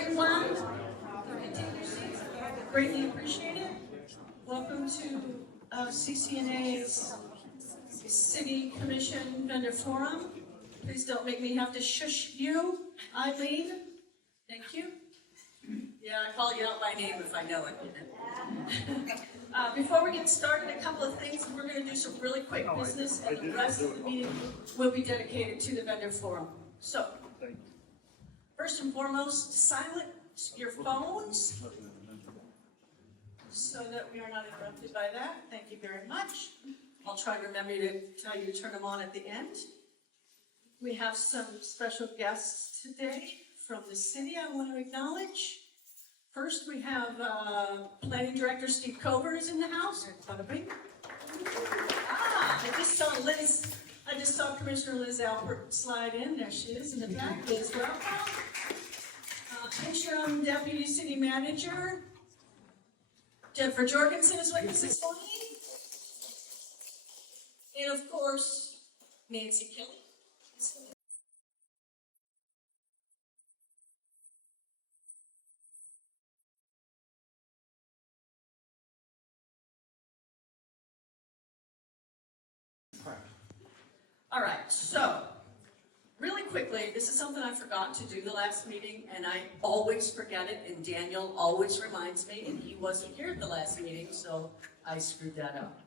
everyone. Take your seats. Greatly appreciate it. Welcome to CCNA's City Commission Vendor Forum. Please don't make me have to shush you, Eileen. Thank you. Yeah, I call you out by name if I know it. Before we get started, a couple of things. We're going to do some really quick business, and the rest of the meeting will be dedicated to the Vendor Forum. So, first and foremost, silence your phones so that we are not interrupted by that. Thank you very much. I'll try to remember to tell you to turn them on at the end. We have some special guests today from the city I want to acknowledge. First, we have Planning Director Steve Cover is in the house. I just saw Commissioner Liz Albert slide in. There she is in the back. Liz, welcome. Interim Deputy City Manager Jennifer Jorgensen is with us this morning. And of course, Nancy Kelly. All right, so really quickly, this is something I forgot to do the last meeting, and I always forget it, and Daniel always reminds me, and he wasn't here at the last meeting, so I screwed that up.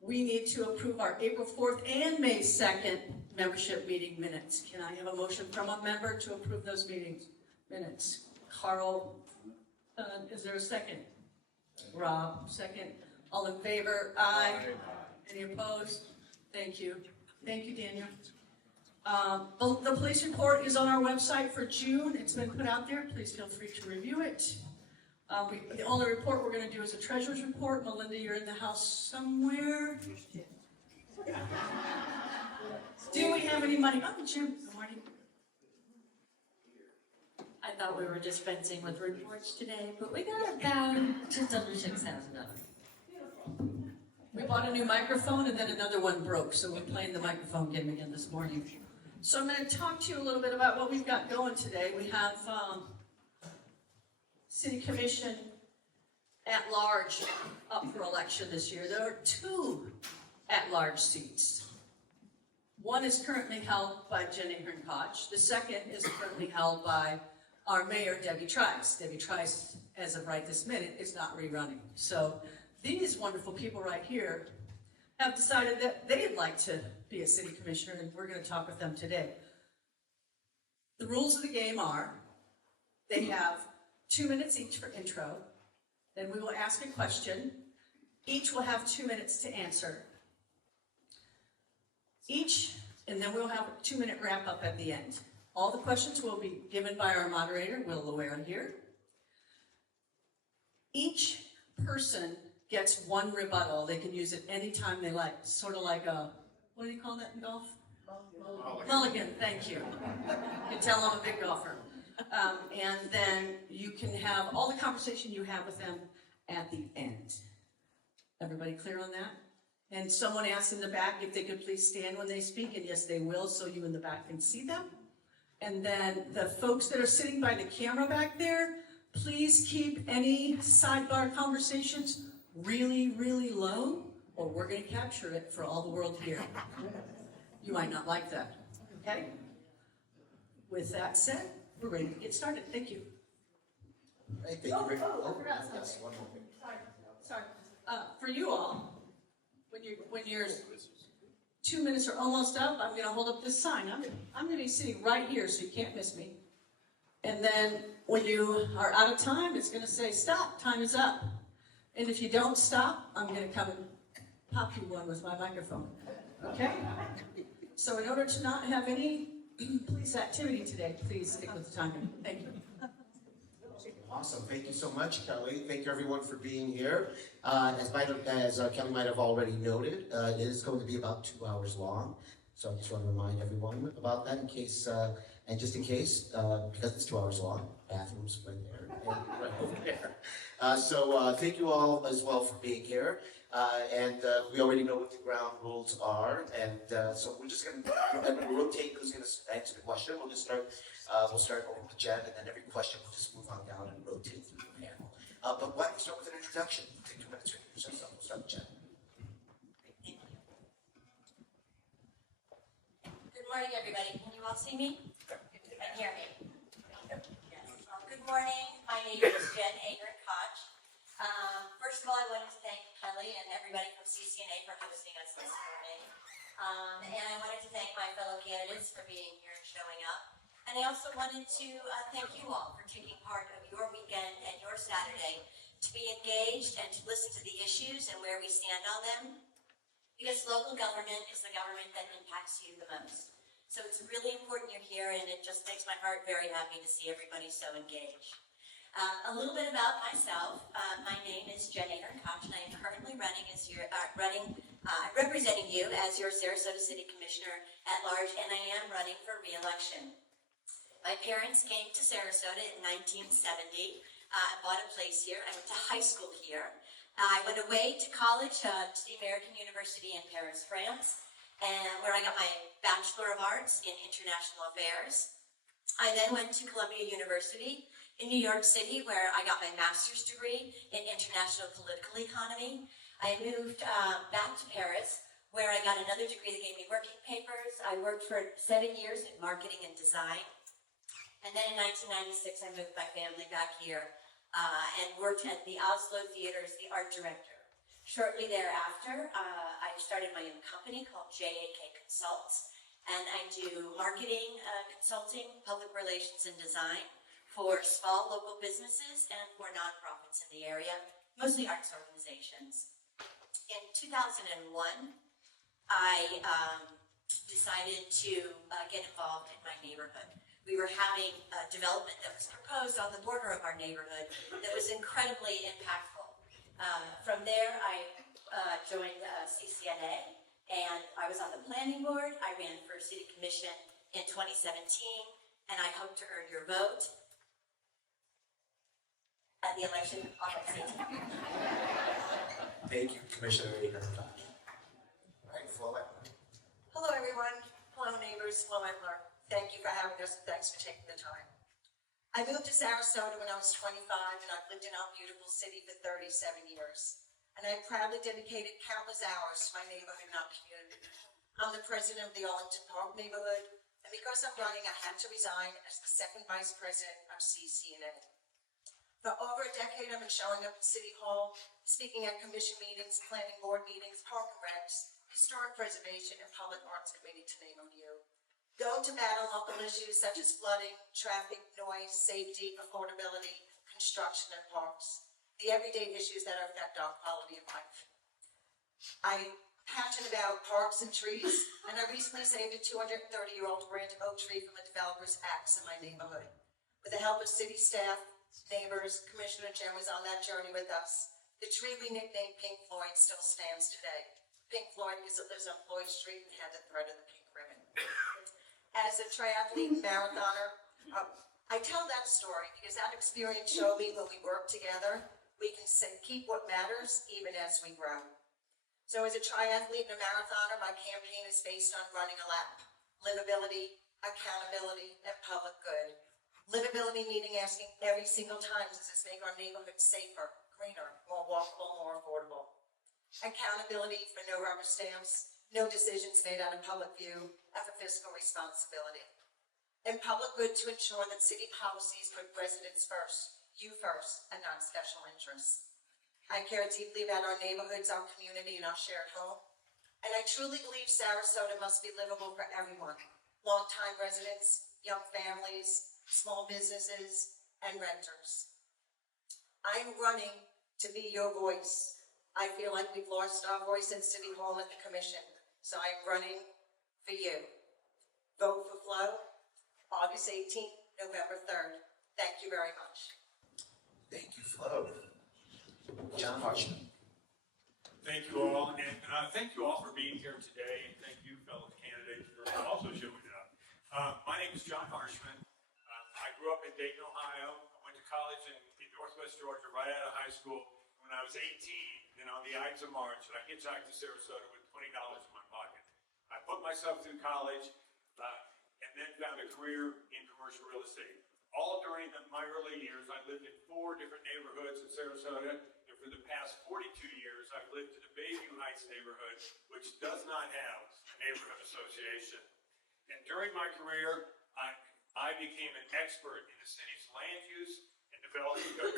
We need to approve our April 4th and May 2nd membership meeting minutes. Can I have a motion from a member to approve those minutes? Carl, is there a second? Rob, second. All in favor? Aye. Any opposed? Thank you. Thank you, Daniel. The police report is on our website for June. It's been put out there. Please feel free to review it. The only report we're going to do is a treasurer's report. Melinda, you're in the house somewhere. Do we have any money? Oh, Jim, good morning. I thought we were dispensing with reports today, but we got about just under $6,000. We bought a new microphone and then another one broke, so we're playing the microphone game again this morning. So I'm going to talk to you a little bit about what we've got going today. We have City Commission at large up for election this year. There are 2 at-large seats. One is currently held by Jenny Ahearn-Koch. The second is currently held by our mayor, Debbie Trice. Debbie Trice, as of right this minute, is not rerunning. So these wonderful people right here have decided that they'd like to be a city commissioner, and we're going to talk with them today. The rules of the game are, they have 2 minutes each for intro, then we will ask a question. Each will have 2 minutes to answer. And then we'll have a 2-minute wrap-up at the end. All the questions will be given by our moderator, Will Loera here. Each person gets 1 rebuttal. They can use it anytime they like. Sort of like a, what do you call that in golf? Mulligan, thank you. You can tell I'm a big golfer. And then you can have all the conversation you have with them at the end. Everybody clear on that? And someone asked in the back if they could please stand when they speak, and yes, they will, so you in the back can see them. And then the folks that are sitting by the camera back there, please keep any sidebar conversations really, really low, or we're going to capture it for all the world to hear. You might not like that, okay? With that said, we're ready to get started. Thank you. Hey, thank you very much. I forgot something. Yes, one more thing. Sorry. For you all, when your 2 minutes are almost up, I'm going to hold up this sign. I'm going to be sitting right here, so you can't miss me. And then when you are out of time, it's going to say, stop, time is up. And if you don't stop, I'm going to come and pop you one with my microphone. Okay? So in order to not have any police activity today, please stick with the timing. Thank you. Awesome. Thank you so much, Kelly. Thank you, everyone, for being here. As Kelly might have already noted, it is going to be about 2 hours long. So I just want to remind everyone about that in case And just in case, because it's 2 hours long, bathrooms right there and right over there. Thank you all as well for being here. We already know what the ground rules are, and so we're just going to rotate who's going to answer the question. We'll start over with Jen, and then every question we'll just move on down and rotate through the panel. But why don't we start with an introduction? Take 2 minutes to introduce yourself. We'll start with Jen. Good morning, everybody. Can you all see me? And hear me? Yes. Good morning. My name is Jen Ahearn-Koch. First of all, I wanted to thank Kelly and everybody from CCNA for hosting us this morning. And I wanted to thank my fellow candidates for being here and showing up. And I also wanted to thank you all for taking part of your weekend and your Saturday to be engaged and to listen to the issues and where we stand on them. Because local government is the government that impacts you the most. So it's really important you're here, and it just makes my heart very happy to see everybody so engaged. A little bit about myself. My name is Jen Ahearn-Koch, and I am currently representing you as your Sarasota City Commissioner at large, and I am running for re-election. My parents came to Sarasota in 1970. I bought a place here. I went to high school here. I went away to college to the American University in Paris, France, and where I got my Bachelor of Arts in International Affairs. I then went to Columbia University in New York City, where I got my master's degree in International Political Economy. I moved back to Paris, where I got another degree that gave me working papers. I worked for 7 years in marketing and design. And then in 1996, I moved my family back here and worked at the Oslo Theater as the art director. Shortly thereafter, I started my own company called JAK Consults, and I do marketing consulting, public relations, and design for small local businesses and for nonprofits in the area, mostly arts organizations. In 2001, I decided to get involved in my neighborhood. We were having a development that was proposed on the border of our neighborhood that was incredibly impactful. From there, I joined CCNA, and I was on the planning board. I ran for city commission in 2017, and I hope to earn your vote at the election on Wednesday. Thank you, Commissioner Ahearn-Koch. All right, Flo Entler. Hello, everyone. Hello, neighbors. Flo Entler. Thank you for having us. Thanks for taking the time. I moved to Sarasota when I was 25, and I've lived in our beautiful city for 37 years. And I've proudly dedicated countless hours to my neighborhood and our community. I'm the president of the Arlington Park neighborhood, and because I'm running, I had to resign as the second vice president of CCNA. For over a decade, I've been showing up at City Hall, speaking at commission meetings, planning board meetings, park and recs, historic preservation, and public arts committee, to name a few. Going to battle local issues such as flooding, traffic, noise, safety, affordability, construction, and parks. The everyday issues that affect our quality of life. I'm passionate about parks and trees, and I recently saved a 230-year-old branch oak tree from a developer's axe in my neighborhood. With the help of city staff, neighbors, Commissioner Jen was on that journey with us. The tree we nicknamed Pink Floyd still stands today. Pink Floyd because it lives on Floyd Street and had the thread of the pink ribbon. As a triathlete and marathoner, I tell that story because that experience showed me when we work together, we can keep what matters even as we grow. So as a triathlete and a marathoner, my campaign is based on running a lap, livability, accountability, and public good. Livability meaning asking every single time, does this make our neighborhood safer, greener, more walkable, more affordable? Accountability for no rubber stamps, no decisions made out of public view, and for fiscal responsibility. And public good to ensure that city policies put residents first, you first, and not special interests. I care deeply about our neighborhoods, our community, and our shared home. And I truly believe Sarasota must be livable for everyone. Longtime residents, young families, small businesses, and renters. I'm running to be your voice. I feel like we've lost our voice at City Hall at the Commission. So I'm running for you. Vote for Flo, August 18th, November 3rd. Thank you very much. Thank you, Flo. John Harshman. Thank you all, and thank you all for being here today, and thank you, fellow candidates, for also showing up. My name is John Harshman. I grew up in Dayton, Ohio. I went to college in Northwest Georgia right out of high school. When I was 18, and on the Ides of March, I hitchhiked to Sarasota with $20 in my pocket. I put myself through college and then found a career in commercial real estate. All during my early years, I lived in 4 different neighborhoods in Sarasota, and for the past 42 years, I've lived in the Bayview Heights neighborhood, which does not have a neighborhood association. And during my career, I became an expert in the city's land use and development code.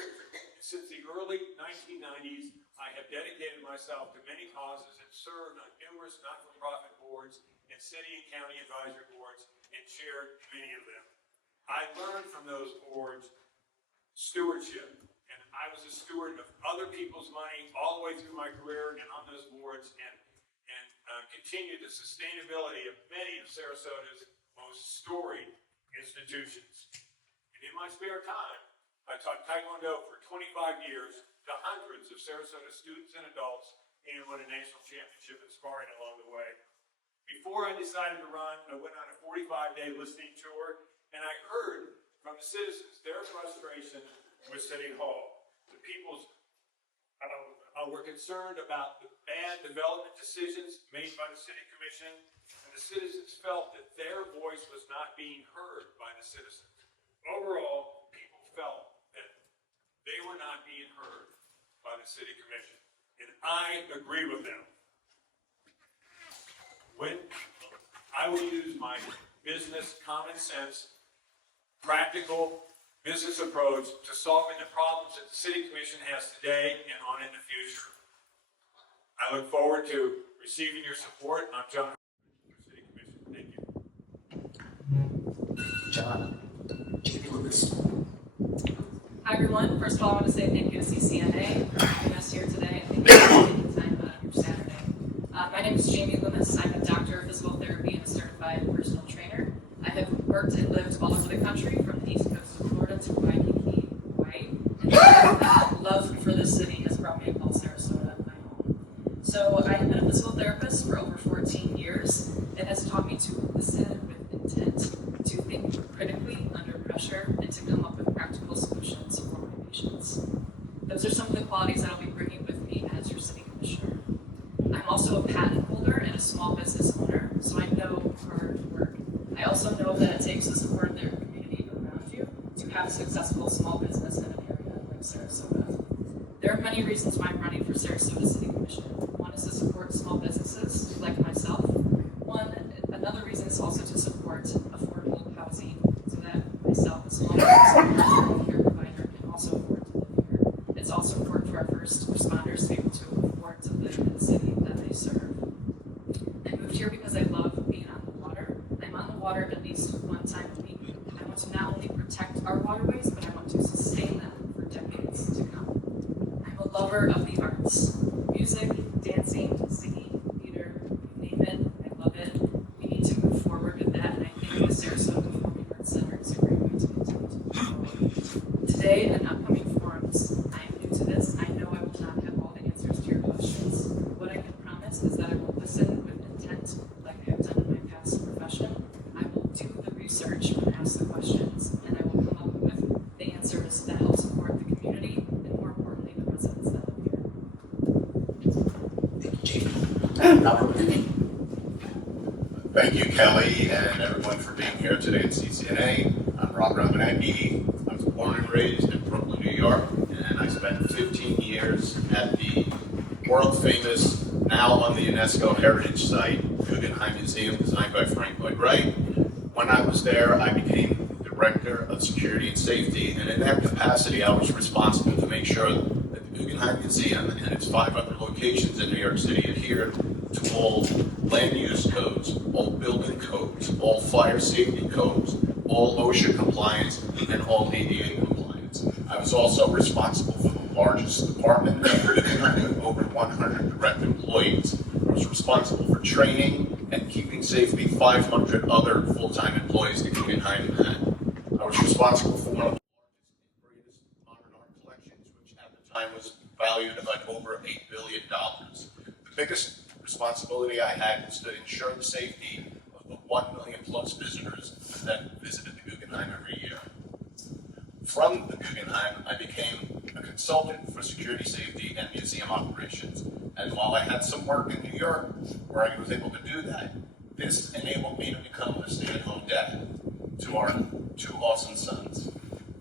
Since the early 1990s, I have dedicated myself to many causes and served on numerous not-for-profit boards and city and county advisory boards and chaired many of them. I learned from those boards stewardship, and I was a steward of other people's money all the way through my career and on those boards, and continued the sustainability of many of Sarasota's most storied institutions. And in my spare time, I taught Taekwondo for 25 years to hundreds of Sarasota students and adults and won a national championship in sparring along the way. Before I decided to run, I went on a 45-day listening tour, and I heard from the citizens their frustration with City Hall. The people's were concerned about the bad development decisions made by the City Commission, and the citizens felt that their voice was not being heard by the citizens. Overall, people felt that they were not being heard by the City Commission, and I agree with them. When I will use my business common sense, practical business approach to solving the problems that the City Commission has today and on in the future. I look forward to receiving your support. I'm John, City Commission. Thank you. John, Jaime Loomis. Hi everyone. First of all, I want to say thank you to CCNA for having us here today. And thank you for taking the time out of your Saturday. My name is Jaime Loomis. I'm a doctor of physical therapy and a certified personal trainer. I have worked and lived all over the country, from the east coast of Florida to Waikiki, Hawaii. And my love for this city has brought me to call Sarasota my home. So I have been a physical therapist for over 14 years. It has taught me to listen with intent, to think critically under pressure, and to come up with practical solutions for my patients. Those are some of the qualities that I'll be bringing with me as your city commissioner. I'm also a patent holder and a small business owner, so I know hard work. I also know that it takes the support of the community around you to have a successful small business in an area like Sarasota. There are many reasons why I'm running for Sarasota City Commission. One is to support small businesses like myself. Another reason is also to support affordable housing so that myself, a small business owner, care provider, can also afford to live here. It's also important for our first responders to be able to afford to live in the city that they serve. I moved here because I love being on the water. I'm on the water at least one time a week. I want to not only protect our waterways, but I want to sustain them for decades to come. I'm a lover of the arts. Music, dancing, singing, theater, you name it, I love it. We need to move forward with that, and I think the Sarasota Performing Arts Center is a great way to continue to move forward. Today, in upcoming forums, I am new to this. I know I will not have all the answers to your questions. What I can promise is that I will listen with intent, like I have done in my past profession. I will do the research when asked the questions, and I will come up with the answers that help support the community, and more importantly, the residents that live here. Thank you, Jaime. Rominiecki. Thank you, Kelly, and everyone for being here today at CCNA. I'm Rob Rominiecki. I was born and raised in Brooklyn, New York, and I spent 15 years at the world-famous, now on the UNESCO Heritage Site, Guggenheim Museum, designed by Frank Lloyd Wright. When I was there, I became Director of Security and Safety, and in that capacity, I was responsible to make sure that the Guggenheim Museum and its 5 other locations in New York City adhered to all land use codes, all building codes, all fire safety codes, all OSHA compliance, and all ADA compliance. I was also responsible for the largest department with over 100 direct employees. I was responsible for training and keeping safe the 500 other full-time employees that Guggenheim had. I was responsible for one of the largest and greatest modern art collections, which at the time was valued at over $8 billion. The biggest responsibility I had was to ensure the safety of the 1 million plus visitors that visited the Guggenheim every year. From the Guggenheim, I became a consultant for security, safety, and museum operations. And while I had some work in New York where I was able to do that, this enabled me to become a stay-at-home dad to our 2 awesome sons.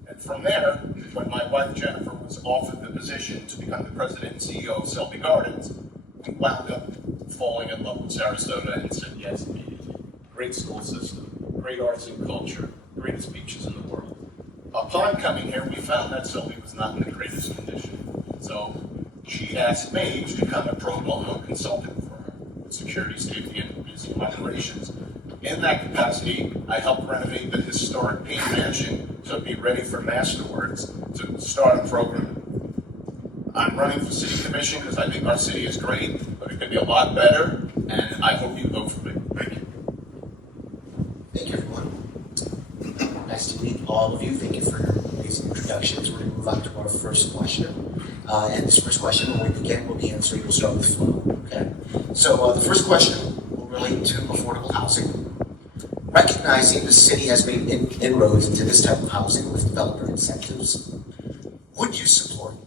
And from there, when my wife Jennifer was offered the position to become the president and CEO of Selby Gardens, we wound up falling in love with Sarasota and said yes immediately. Great school system, great arts and culture, greatest beaches in the world. Upon coming here, we found that Selby was not in the greatest condition. So she asked me to become a pro bono consultant for her with security, safety, and museum operations. In that capacity, I helped renovate the historic Payne Mansion to be ready for Masterworks to start a program. I'm running for city commission because I think our city is great, but it could be a lot better, and I hope you vote for me. Thank you. Thank you, everyone. Nice to meet all of you. Thank you for your amazing introductions. We're going to move on to our first question. And this first question, when we begin, will be answering. We'll start with Flo. Okay. So the first question will relate to affordable housing. Recognizing the city has made inroads into this type of housing with developer incentives, would you support a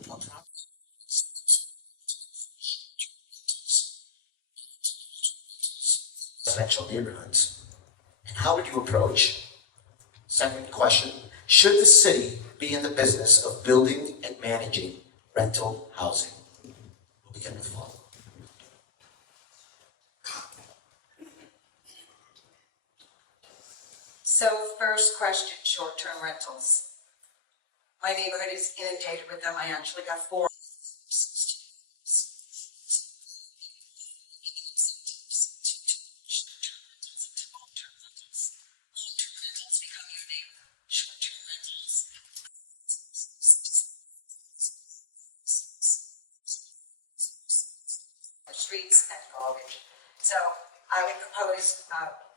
residential neighborhoods? And how would you approach? Second question, should the city be in the business of building and managing rental housing? We'll begin with Flo. So first question, short-term rentals. My neighborhood is inundated with them. I actually got 4. Streets and garbage. So I would propose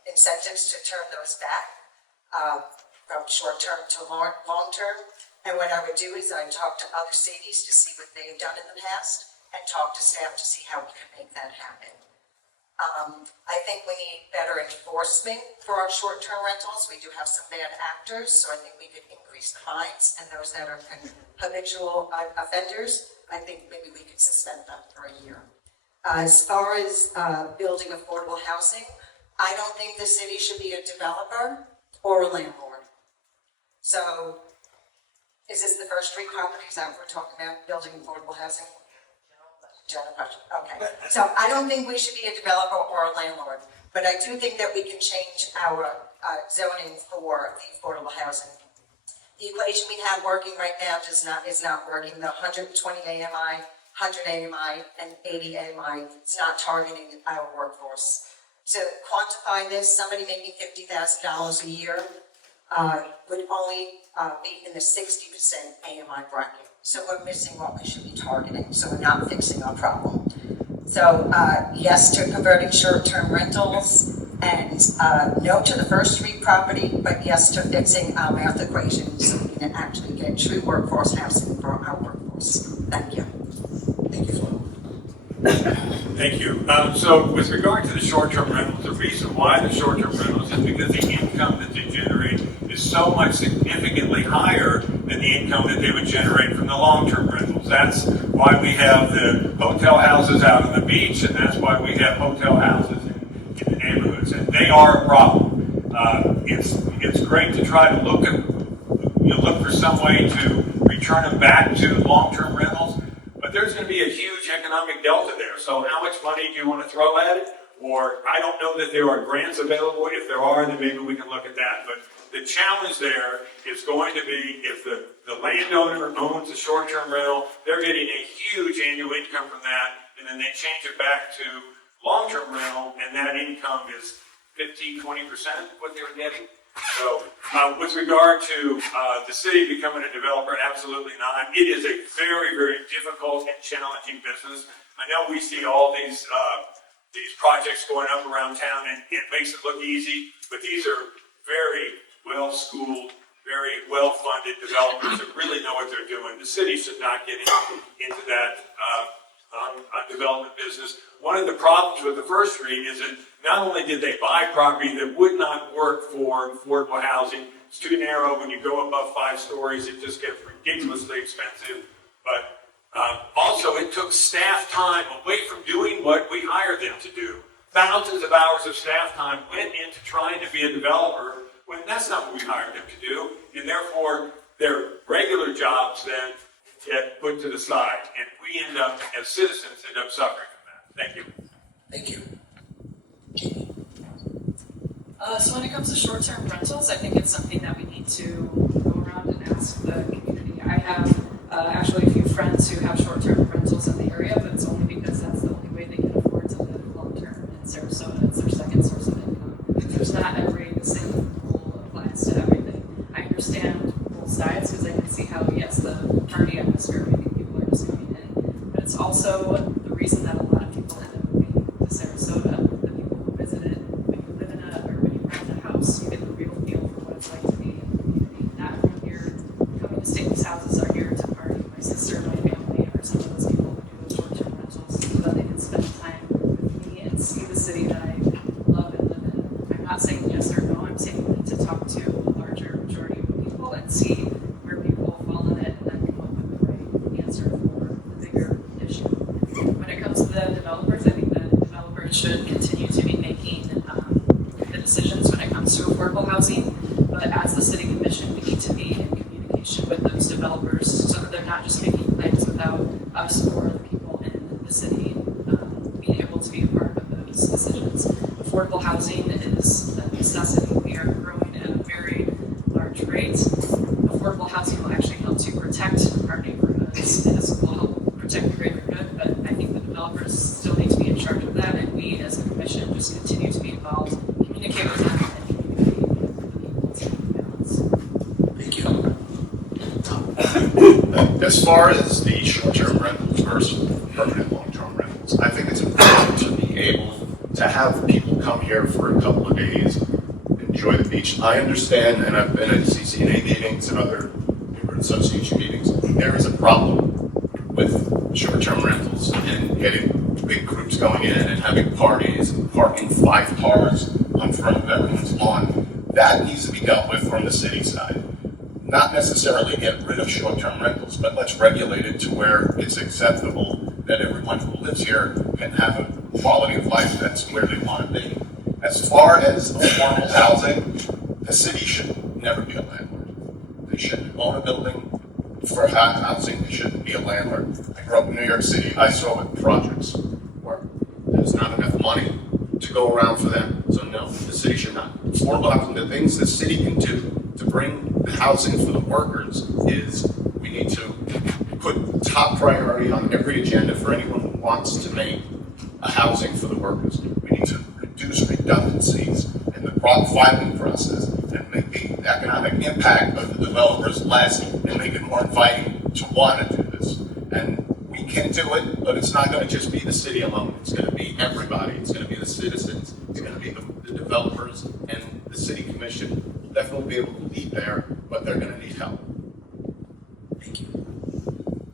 incentives to turn those back from short-term to long-term. And what I would do is I'd talk to other cities to see what they've done in the past and talk to staff to see how we can make that happen. I think we need better enforcement for our short-term rentals. We do have some bad actors, so I think we could increase the fines, and those that are habitual offenders, I think maybe we could suspend them for a year. As far as building affordable housing, I don't think the city should be a developer or a landlord. So, is this the first 3 properties that we're talking about, building affordable housing? Jennifer, okay. So I don't think we should be a developer or a landlord, but I do think that we can change our zoning for the affordable housing. The equation we have working right now is not working. The 120 AMI, 100 AMI, and 80 AMI, it's not targeting our workforce. To quantify this, somebody making $50,000 a year would only be in the 60% AMI bracket. So we're missing what we should be targeting, so we're not fixing our problem. So yes to converting short-term rentals, and no to the first 3 property, but yes to fixing our math equations so we can actually get true workforce housing for our workforce. Thank you. Thank you, Flo. Thank you. So with regard to the short-term rentals, the reason why the short-term rentals is because the income that they generate is so much significantly higher than the income that they would generate from the long-term rentals. That's why we have the hotel houses out on the beach, and that's why we have hotel houses in the neighborhoods, and they are a problem. It's great to try to look for some way to return them back to long-term rentals, but there's going to be a huge economic delta there. So how much money do you want to throw at it? Or I don't know that there are grants available. If there are, then maybe we can look at that. But the challenge there is going to be if the landowner owns a short-term rental, they're getting a huge annual income from that, and then they change it back to long-term rental, and that income is 15, 20% what they were getting. So with regard to the city becoming a developer, absolutely not. It is a very, very difficult and challenging business. I know we see all these projects going up around town, and it makes it look easy, but these are very well-schooled, very well-funded developers that really know what they're doing. The city should not get into that development business. One of the problems with the first 3 is that not only did they buy property that would not work for affordable housing, it's too narrow. When you go above 5 stories, it just gets ridiculously expensive. But also, it took staff time away from doing what we hired them to do. Thousands of hours of staff time went into trying to be a developer when that's not what we hired them to do. And therefore, their regular jobs then get put to the side. And we end up, as citizens, end up suffering from that. Thank you. Thank you. So when it comes to short-term rentals, I think it's something that we need to go around and ask the community. I have actually a few friends who have short-term rentals in the area, but it's only because that's the only way they can afford to live long-term in Sarasota. It's their second source of income. There's not the same rule applies to everything. I understand both sides because I can see how, yes, the party atmosphere, maybe people are just coming in, but it's also the reason that a lot of people end up moving to Sarasota. The people who visit it, when you live in when you rent a house, you get the real feel for what it's like to be in the community. Not everyone here coming to stay in these houses are here to party. My sister, my family, are some of those people who do those short-term rentals so that they can spend time with me and see the city that I love and live in. I'm not saying yes or no, I'm saying to talk to a larger majority of people and see where people fall in it and then come up with the right answer for the bigger issue. When it comes to the developers, I think that developers should continue to be making the decisions when it comes to affordable housing, but as the city commission, we need to be in communication with those developers so that they're not just making plans without us or the people in the city being able to be a part of those decisions. Affordable housing is a necessity. We are growing at a very large rate. Affordable housing will actually help to protect our neighborhoods. This will help protect the greater good, but I think the developers still need to be in charge of that, and we as a commission just continue to be involved, communicate with them, and communicate with the people to balance. Thank you. As far as the short-term rentals versus permanent long-term rentals, I think it's important to be able to have people come here for a couple of days, enjoy the beach. I understand, and I've been at CCNA meetings and other neighborhood association meetings, there is a problem with short-term rentals and getting big groups going in and having parties and parking 5 cars on front of everyone's lawn. That needs to be dealt with from the city side. Not necessarily get rid of short-term rentals, but let's regulate it to where it's acceptable that everyone who lives here can have a quality of life that's where they want to be. As far as affordable housing, the city should never be a landlord. They should own a building for housing. They shouldn't be a landlord. I grew up in New York City. I saw what projects were. There's not enough money to go around for them. So no, the city should not. Affordable housing, the things the city can do to bring the housing for the workers is we need to put top priority on every agenda for anyone who wants to make a housing for the workers. We need to reduce redundancies in the filing process and make the economic impact of the developers less and make it more inviting to want to do this. And we can do it, but it's not going to just be the city alone. It's going to be everybody. It's going to be the citizens. It's going to be the developers, and the city commission will definitely be able to lead there, but they're going to need help. Thank you.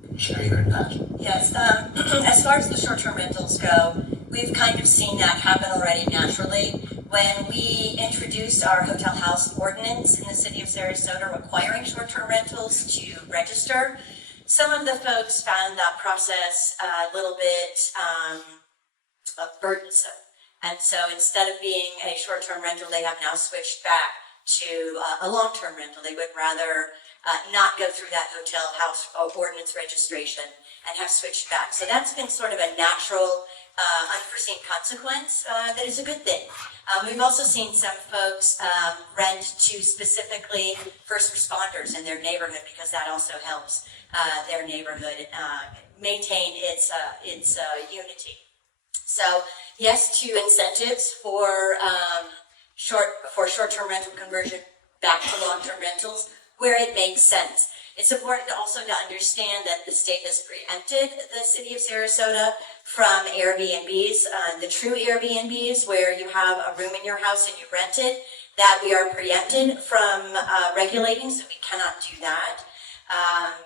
Commissioner Ahearn-Koch. Yes, as far as the short-term rentals go, we've kind of seen that happen already naturally. When we introduced our hotel house ordinance in the city of Sarasota requiring short-term rentals to register, some of the folks found that process a little bit burdensome. And so instead of being a short-term rental, they have now switched back to a long-term rental. They would rather not go through that hotel house ordinance registration and have switched back. So that's been sort of a natural, unforeseen consequence that is a good thing. We've also seen some folks rent to specifically first responders in their neighborhood because that also helps their neighborhood maintain its unity. So yes to incentives for short-term rental conversion back to long-term rentals where it makes sense. It's important also to understand that the state has preempted the city of Sarasota from Airbnbs, the true Airbnbs where you have a room in your house and you rent it, that we are preempted from regulating, so we cannot do that.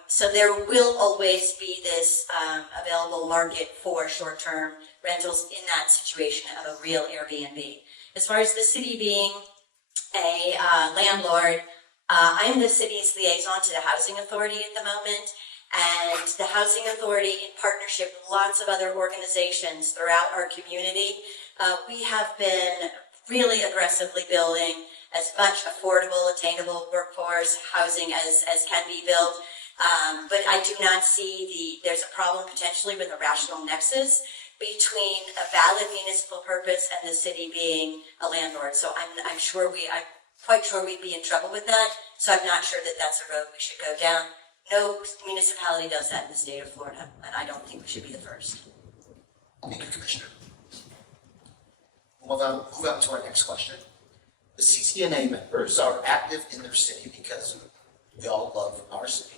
So there will always be this available market for short-term rentals in that situation of a real Airbnb. As far as the city being a landlord, I'm the city's liaison to the Housing Authority at the moment, and the Housing Authority, in partnership with lots of other organizations throughout our community, we have been really aggressively building as much affordable, attainable workforce housing as can be built. But I do not see there's a problem potentially with a rational nexus between a valid municipal purpose and the city being a landlord. So I'm quite sure we'd be in trouble with that. So I'm not sure that that's a road we should go down. No municipality does that in the state of Florida, and I don't think we should be the first. Thank you, Commissioner. Move on to our next question. The CCNA members are active in their city because we all love our city.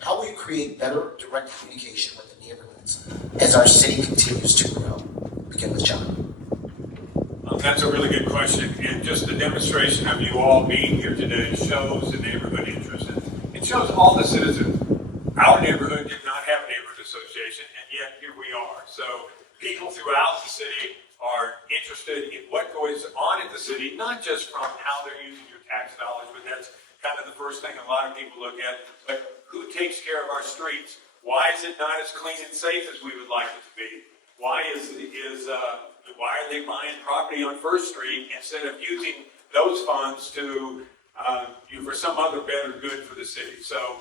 How will you create better direct communication with the neighborhoods as our city continues to grow? Begin with John. That's a really good question, and just the demonstration of you all being here today shows the neighborhood interest. It shows all the citizens. Our neighborhood did not have a neighborhood association, and yet here we are. So people throughout the city are interested in what goes on in the city, not just from how they're using your tax dollars, but that's kind of the first thing a lot of people look at, but who takes care of our streets? Why is it not as clean and safe as we would like it to be? Why why are they buying property on First Street instead of using those funds to for some other better good for the city? So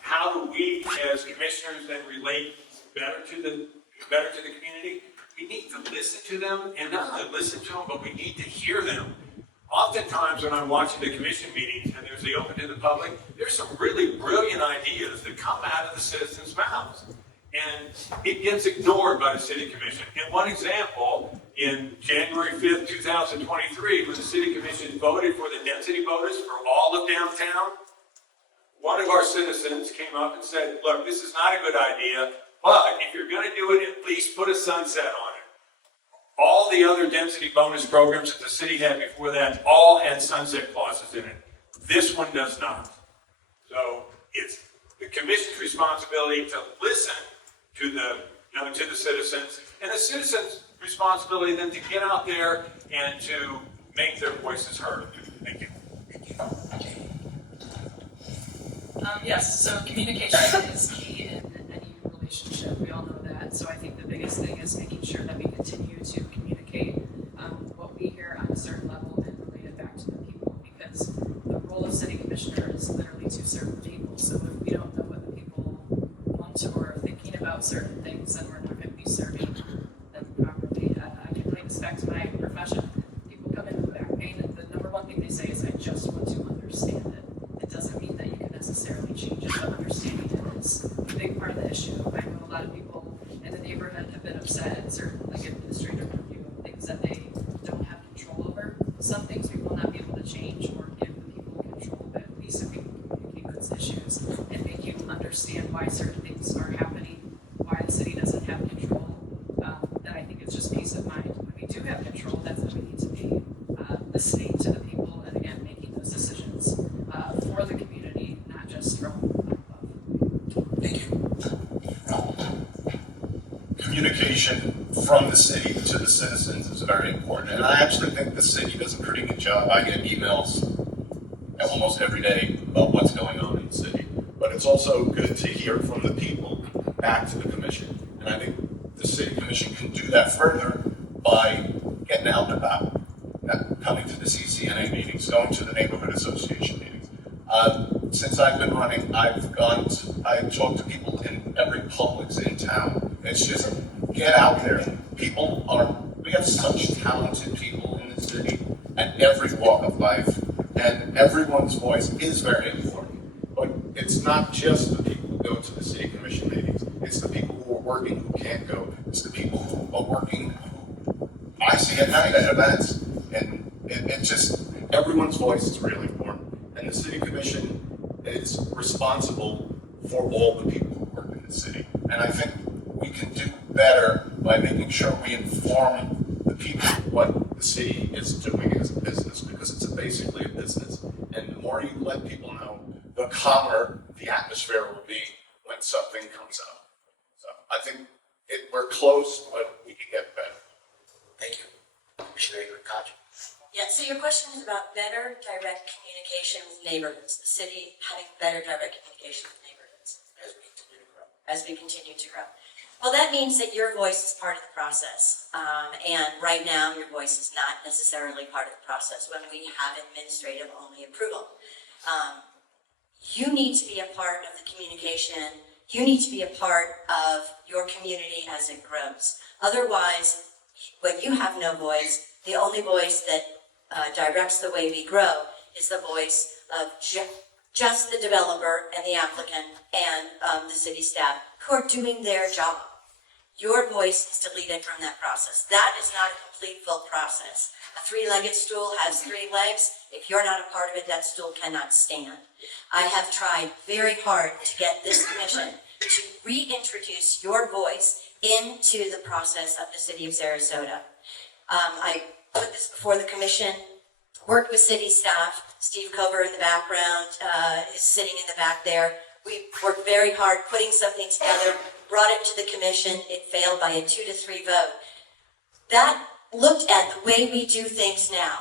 how do we as commissioners then relate better to the community? We need to listen to them, and not only listen to them, but we need to hear them. Oftentimes when I'm watching the commission meetings and there's the open to the public, there's some really brilliant ideas that come out of the citizens' mouths. And it gets ignored by the city commission. And one example, in January 5th, 2023, when the city commission voted for the density bonus for all of downtown, one of our citizens came up and said, look, this is not a good idea, but if you're going to do it, at least put a sunset on it. All the other density bonus programs that the city had before that all had sunset clauses in it. This one does not. So it's the commission's responsibility to listen to the citizens, and the citizens' responsibility then to get out there and to make their voices heard. Thank you. Yes, so communication is key in any relationship. We all know that. So I think the biggest thing is making sure that we continue to communicate what we hear on a certain level and relate it back to the people, because the role of city commissioner is literally to serve the people. So if we don't know what the people want or are thinking about certain things, then we're not going to be serving them properly. I can relate this back to my profession. People come in with back pain, and the number one thing they say is, I just want to understand it. It doesn't mean that you can necessarily change it, but understanding it is a big part of the issue. I know a lot of people in the neighborhood have been upset at certain administrative review of things that they don't have control over. Some things we will not be able to change or give the people control, but at least if we can communicate those issues and make you understand why certain things are happening, why the city doesn't have control, then I think it's just peace of mind. When we do have control, that's when we need to be listening to the people and, again, making those decisions for the community, not just from above. Thank you. Communication from the city to the citizens is very important, and I actually think the city does a pretty good job. I get emails almost every day about what's going on in the city, but it's also good to hear from the people back to the commission, and I think the city commission can do that further by getting out and about, coming to the CCNA meetings, going to the neighborhood association meetings. Since I've been running, I've talked to people in every Publix in town. It's just, get out there. We have such talented people in the city at every walk of life, and everyone's voice is very important. But it's not just the people who go to the city commission meetings. It's the people who are working who can't go. It's the people who are working who I see at night at events. And it just, everyone's voice is really important. And the city commission is responsible for all the people who work in the city. And I think we can do better by making sure we inform the people what the city is doing as a business, because it's basically a business. And the more you let people know, the calmer the atmosphere will be when something comes up. So I think We're close, but we can get better. Thank you. Commissioner Ahearn-Koch. Yeah, so your question is about better direct communication with neighborhoods, the city having better direct communication with neighborhoods As we continue to grow. as we continue to grow. Well, that means that your voice is part of the process. And right now, your voice is not necessarily part of the process when we have administrative-only approval. You need to be a part of the communication. You need to be a part of your community as it grows. Otherwise, when you have no voice, the only voice that directs the way we grow is the voice of just the developer and the applicant and the city staff who are doing their job. Your voice is deleted from that process. That is not a complete, full process. A three-legged stool has 3 legs. If you're not a part of it, that stool cannot stand. I have tried very hard to get this commission to reintroduce your voice into the process of the city of Sarasota. I put this before the commission, worked with city staff. Steve Cover in the background is sitting in the back there. We worked very hard putting something together, brought it to the commission. It failed by a 2-3 vote. That looked at the way we do things now.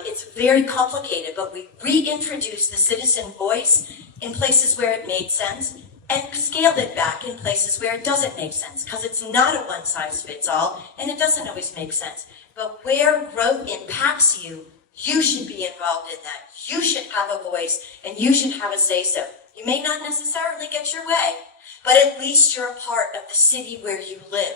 It's very complicated, but we reintroduced the citizen voice in places where it made sense and scaled it back in places where it doesn't make sense, because it's not a one-size-fits-all, and it doesn't always make sense. But where growth impacts you, you should be involved in that. You should have a voice, and you should have a say-so. You may not necessarily get your way, but at least you're a part of the city where you live.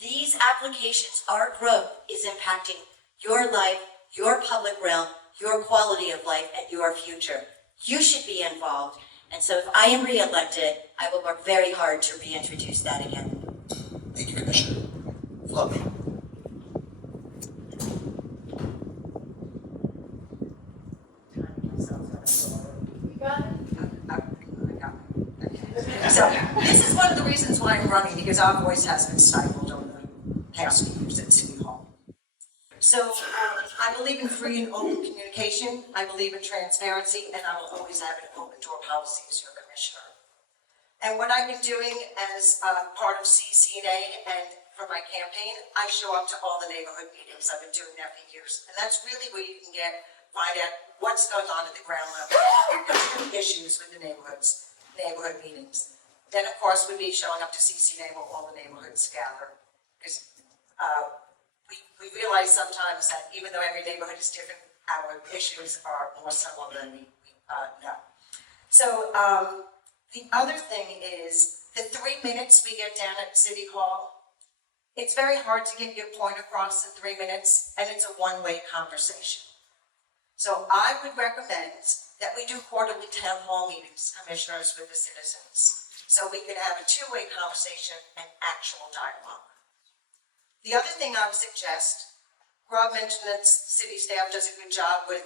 These applications, our growth is impacting your life, your public realm, your quality of life, and your future. You should be involved. And so if I am re-elected, I will work very hard to reintroduce that again. Thank you, Commissioner. Flo. So this is one of the reasons why I'm running, because our voice has been stifled over the past few years at City Hall. So I believe in free and open communication. I believe in transparency, and I will always have an open door policy as your commissioner. And what I've been doing as part of CCNA and for my campaign, I show up to all the neighborhood meetings. I've been doing that for years. And that's really where you can find out what's going on at the ground level, issues with the neighborhood meetings. Then, of course, we'd be showing up to CCNA where all the neighborhoods gather. Because we realize sometimes that even though every neighborhood is different, our issues are more similar than we know. So the other thing is the 3 minutes we get down at City Hall, it's very hard to get your point across in 3 minutes, and it's a one-way conversation. So I would recommend that we do quarterly town hall meetings, commissioners, with the citizens, so we can have a two-way conversation and actual dialogue. The other thing I would suggest, Rob mentioned that city staff does a good job with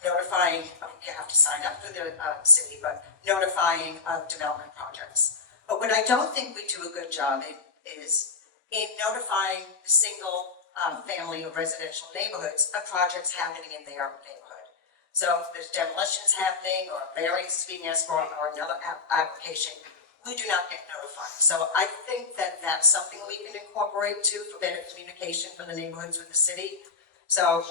notifying, you have to sign up for the city, but notifying development projects. But what I don't think we do a good job is in notifying the single family or residential neighborhoods of projects happening in their neighborhood. So if there's demolitions happening or variance being asked for or another application, we do not get notified. So I think that that's something we can incorporate too for better communication for the neighborhoods with the city. So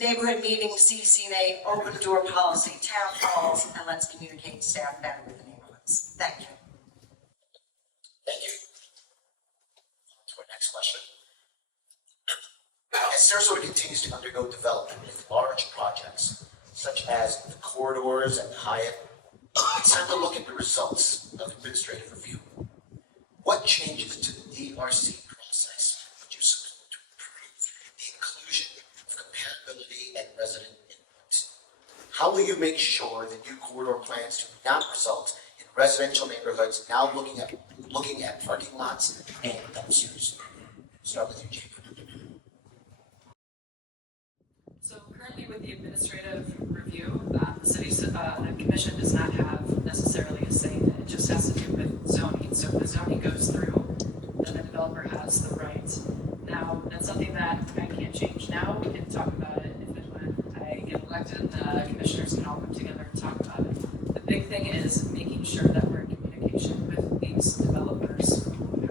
neighborhood meetings, CCNA, open door policy, town halls, and let's communicate staff better with the neighborhoods. Thank you. Thank you. To our next question. As Sarasota continues to undergo development with large projects, such as the corridors and Hyatt, it's time to look at the results of administrative review. What changes to the DRC process would you support to improve the inclusion of compatibility and resident input? How will you make sure that new corridor plans do not result in residential neighborhoods now looking at parking lots and dumpsters? Start with you, Jaime. So currently with the administrative review, the commission does not have necessarily a say in it. It just has to do with zoning. So if the zoning goes through, then the developer has the right. Now, that's something that I can't change now. We can talk about it if and when I get elected. The commissioners can all come together and talk about it. The big thing is making sure that we're in communication with these developers who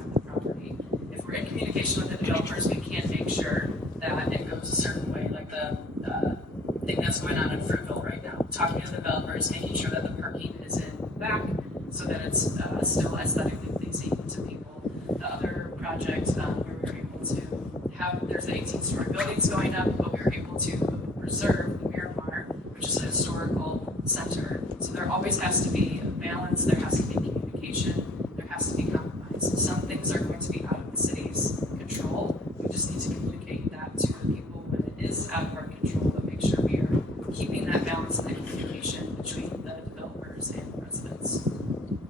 it's still aesthetically pleasing to people. The other project where we were able to have, there's 18-story buildings going up, but we were able to preserve the Miramar, which is a historical center. So there always has to be a balance, there has to be communication, there has to be compromise. Some things are going to be out of the city's control. We just need to communicate that to the people when it is out of our control, but make sure we are keeping that balance and that communication between the developers and the residents.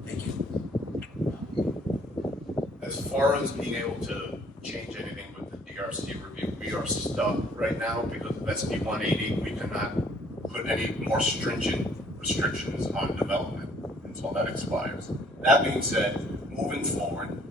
Thank you. As far as being able to change anything with the DRC review, we are stuck right now because of SB 180. We cannot put any more stringent restrictions on development until that expires. That being said, moving forward,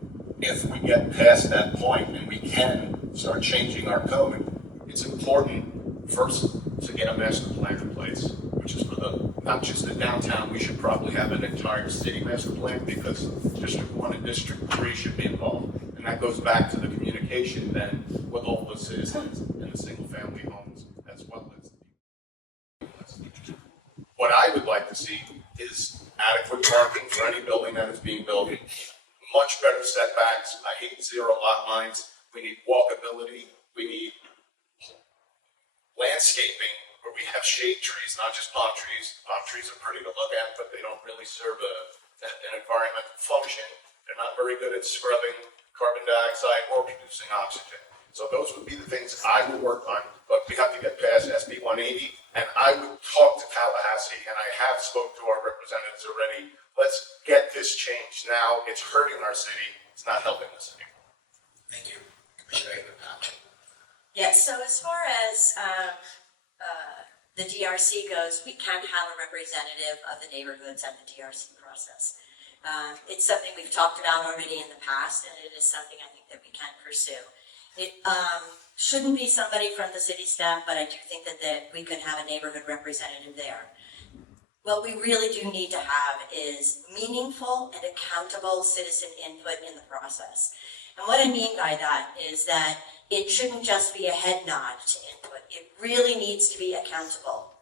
if we get past that point and we can start changing our code, it's important first to get a master plan in place, which is for the, not just the downtown, we should probably have an entire city master plan because District 1 and District 3 should be involved. And that goes back to the communication then with all the citizens in the single family homes as well as. What I would like to see is adequate parking for any building that is being built, much better setbacks. I hate zero lot lines. We need walkability. We need landscaping where we have shade trees, not just palm trees. Palm trees are pretty to look at, but they don't really serve an environmental function. They're not very good at scrubbing carbon dioxide or producing oxygen. So those would be the things I would work on, but we have to get past SB 180. And I would talk to Tallahassee, and I have spoke to our representatives already. Let's get this changed now. It's hurting our city. It's not helping the city. Thank you. Commissioner Ahearn-Koch. Yes, so as far as the DRC goes, we can have a representative of the neighborhoods at the DRC process. It's something we've talked about already in the past, and it is something I think that we can pursue. It shouldn't be somebody from the city staff, but I do think that we could have a neighborhood representative there. What we really do need to have is meaningful and accountable citizen input in the process. And what I mean by that is that it shouldn't just be a head nod to input. It really needs to be accountable.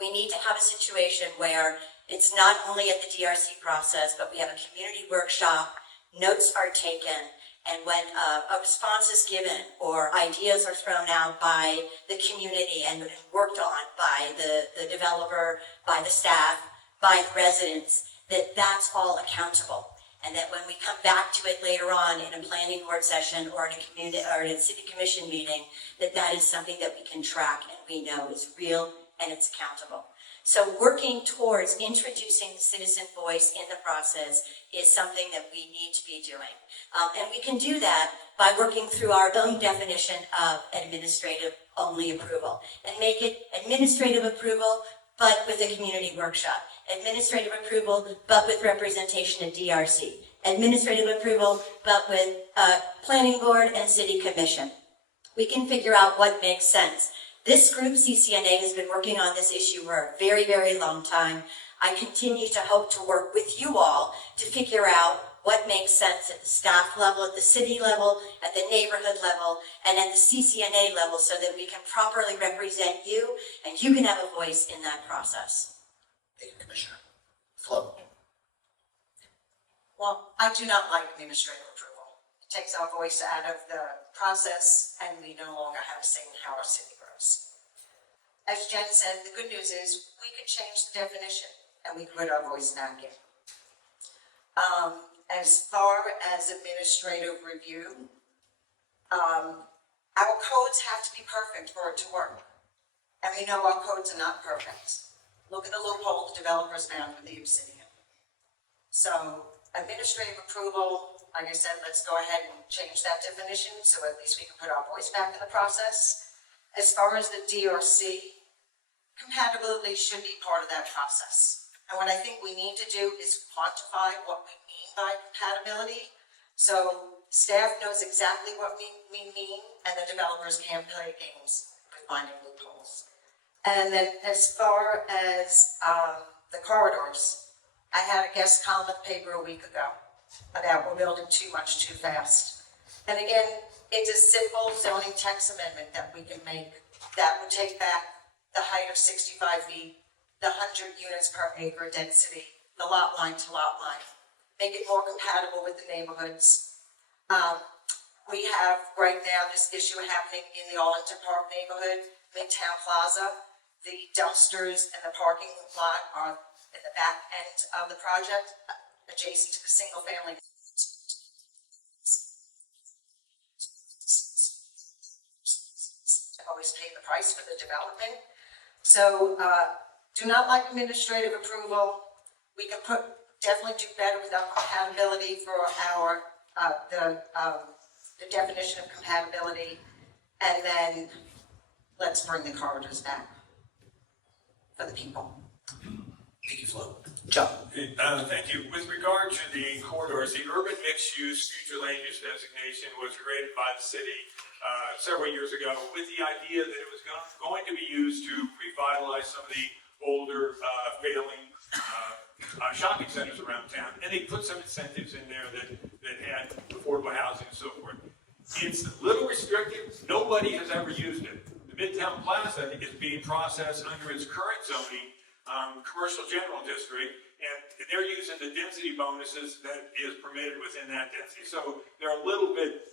We need to have a situation where it's not only at the DRC process, but we have a community workshop, notes are taken, and when a response is given or ideas are thrown out by the community and worked on by the developer, by the staff, by the residents, that's all accountable. And that when we come back to it later on in a planning board session or in a community or in a city commission meeting, that is something that we can track and we know is real and it's accountable. So working towards introducing the citizen voice in the process is something that we need to be doing. And we can do that by working through our own definition of administrative only approval and make it administrative approval, but with a community workshop. Administrative approval, but with representation at DRC. Administrative approval, but with planning board and city commission. We can figure out what makes sense. This group, CCNA, has been working on this issue for a very, very long time. I continue to hope to work with you all to figure out what makes sense at the staff level, at the city level, at the neighborhood level, and at the CCNA level so that we can properly represent you and you can have a voice in that process. Thank you, Commissioner. Flo. Well, I do not like administrative approval. It takes our voice out of the process and we no longer have a say in how our city grows. As Jen said, the good news is we could change the definition and we could put our voice back in. As far as administrative review, our codes have to be perfect for it to work. And we know our codes are not perfect. Look at the loophole the developers found with the Obsidian. So administrative approval, like I said, let's go ahead and change that definition so at least we can put our voice back in the process. As far as the DRC, compatibility should be part of that process. And what I think we need to do is quantify what we mean by compatibility. So staff knows exactly what we mean and the developers can't play games with finding loopholes. And then as far as the corridors, I had a guest column in the paper a week ago about we're building too much too fast. And again, it's a simple zoning text amendment that we can make that would take back the height of 65 feet, the 100 units per acre density, the lot line to lot line. make it more compatible with the neighborhoods. We have right now this issue happening in the Arlington Park neighborhood, Midtown Plaza. The dumpsters and the parking lot are at the back end of the project, adjacent to the single family. Always pay the price for the development. So do not like administrative approval. We can definitely do better with our compatibility for our the definition of compatibility, and then let's bring the corridors back for the people. Thank you, Flo. John. Thank you. With regard to the corridors, the urban mixed-use future land use designation was created by the city several years ago with the idea that it was going to be used to revitalize some of the older, failing shopping centers around town. And they put some incentives in there that had affordable housing and so forth. It's a little restrictive. Nobody has ever used it. The Midtown Plaza is being processed under its current zoning, commercial general district, and they're using the density bonuses that is permitted within that density. So there are a little bit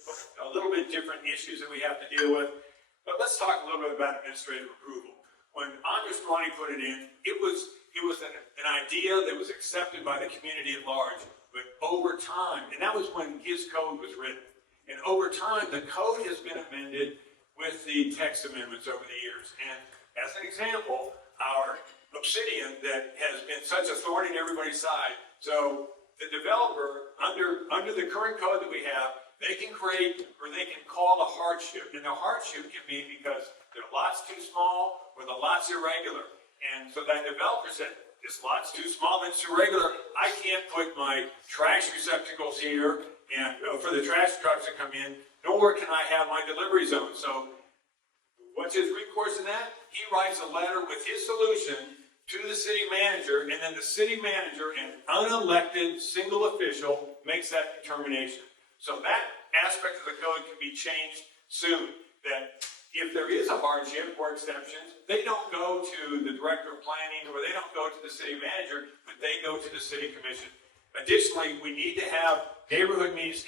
different issues that we have to deal with. But let's talk a little bit about administrative approval. When Andres Ronnie put it in, it was an idea that was accepted by the community at large. But over time, and that was when his code was written, and over time, the code has been amended with the text amendments over the years. And as an example, our Obsidian that has been such a thorn in everybody's side. So the developer, under the current code that we have, they can create or they can call a hardship. And the hardship can be because their lot's too small or the lot's irregular. And so that developer said, this lot's too small and it's irregular. I can't put my trash receptacles here and for the trash trucks to come in, nor can I have my delivery zone. So what's his recourse in that? He writes a letter with his solution to the city manager, and then the city manager, an unelected single official, makes that determination. So that aspect of the code can be changed soon, that if there is a hardship or exceptions, they don't go to the director of planning or they don't go to the city manager, but they go to the city commission. Additionally, we need to have neighborhood meetings,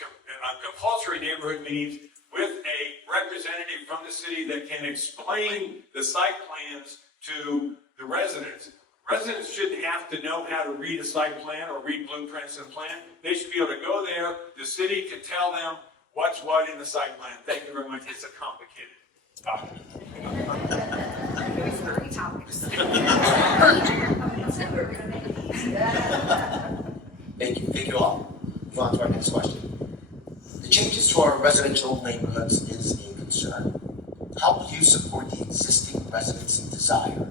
compulsory neighborhood meetings with a representative from the city that can explain the site plans to the residents. Residents shouldn't have to know how to read a site plan or read blueprints and plan. They should be able to go there. The city can tell them what's what in the site plan. Thank you very much. It's a complicated topic. Thank you all. Move on to our next question. The changes to our residential neighborhoods is a concern. How will you support the existing residents' desire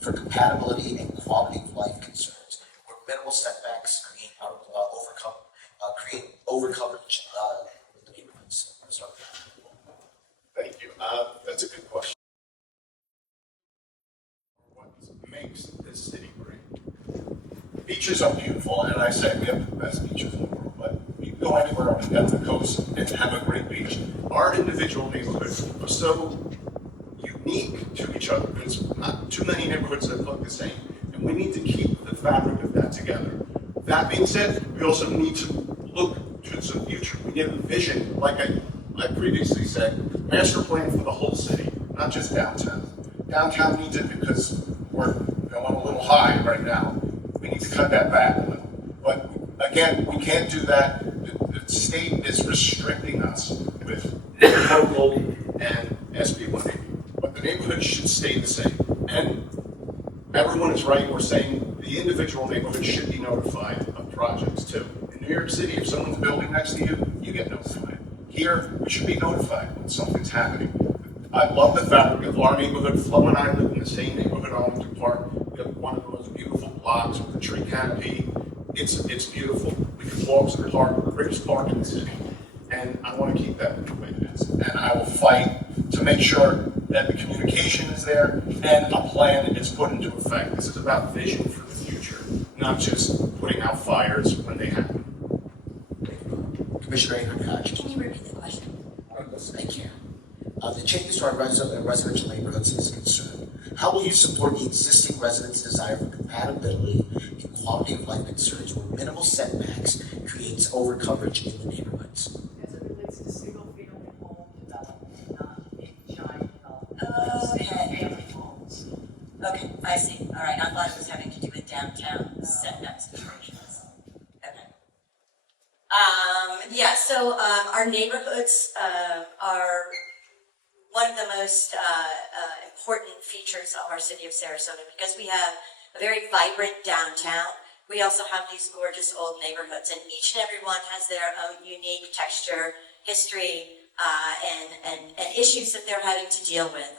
for compatibility and quality of life concerns where minimal setbacks create overcoverage with the neighborhoods? Thank you. That's a good question. What makes this city great? Beaches are beautiful, and I say we have the best beaches in the world, but you can go anywhere on the coast and have a great beach. Our individual neighborhoods are so unique to each other. There's not too many neighborhoods that look the same, and we need to keep the fabric of that together. That being said, we also need to look to the future. We need a vision, like I previously said, master plan for the whole city, not just downtown. Downtown needs it because we're going a little high right now. We need to cut that back a little. But again, we can't do that. The state is restricting us with local and SB 180. But the neighborhood should stay the same. And everyone is right. We're saying the individual neighborhood should be notified of projects too. In New York City, if someone's building next to you, you get notified. Here, we should be notified when something's happening. I love the fabric of our neighborhood. Flo and I live in the same neighborhood, Arlington Park. We have one of the most beautiful blocks with a tree canopy. It's beautiful. We can walk to the park, the greatest park in the city. And I want to keep that the way it is. And I will fight to make sure that the communication is there and a plan is put into effect. This is about vision for the future, not just putting out fires when they happen. Commissioner Ahearn-Koch. Can you repeat the question? I can. The changes to our residential neighborhoods is a concern. How will you support the existing residents' desire for compatibility and quality of life concerns where minimal setbacks creates overcoverage in the neighborhoods. As it relates to single-family home development, not big giant development. Okay. Family homes. Okay, I see. All right, I thought it was having to do with downtown setback situations. Okay. Yeah, so our neighborhoods are one of the most important features of our city of Sarasota because we have a very vibrant downtown. We also have these gorgeous old neighborhoods, and each and every one has their own unique texture, history, and issues that they're having to deal with.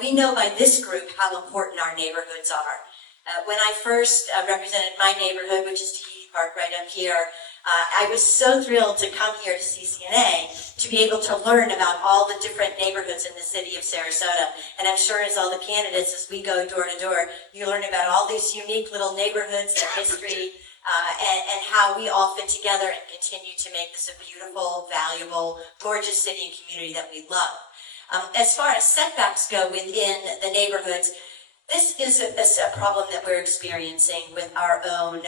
We know by this group how important our neighborhoods are. When I first represented my neighborhood, which is Tahiti Park right up here, I was so thrilled to come here to CCNA to be able to learn about all the different neighborhoods in the city of Sarasota. And I'm sure as all the candidates, as we go door to door, you learn about all these unique little neighborhoods and history and how we all fit together and continue to make this a beautiful, valuable, gorgeous city and community that we love. As far as setbacks go within the neighborhoods, this is a problem that we're experiencing with our own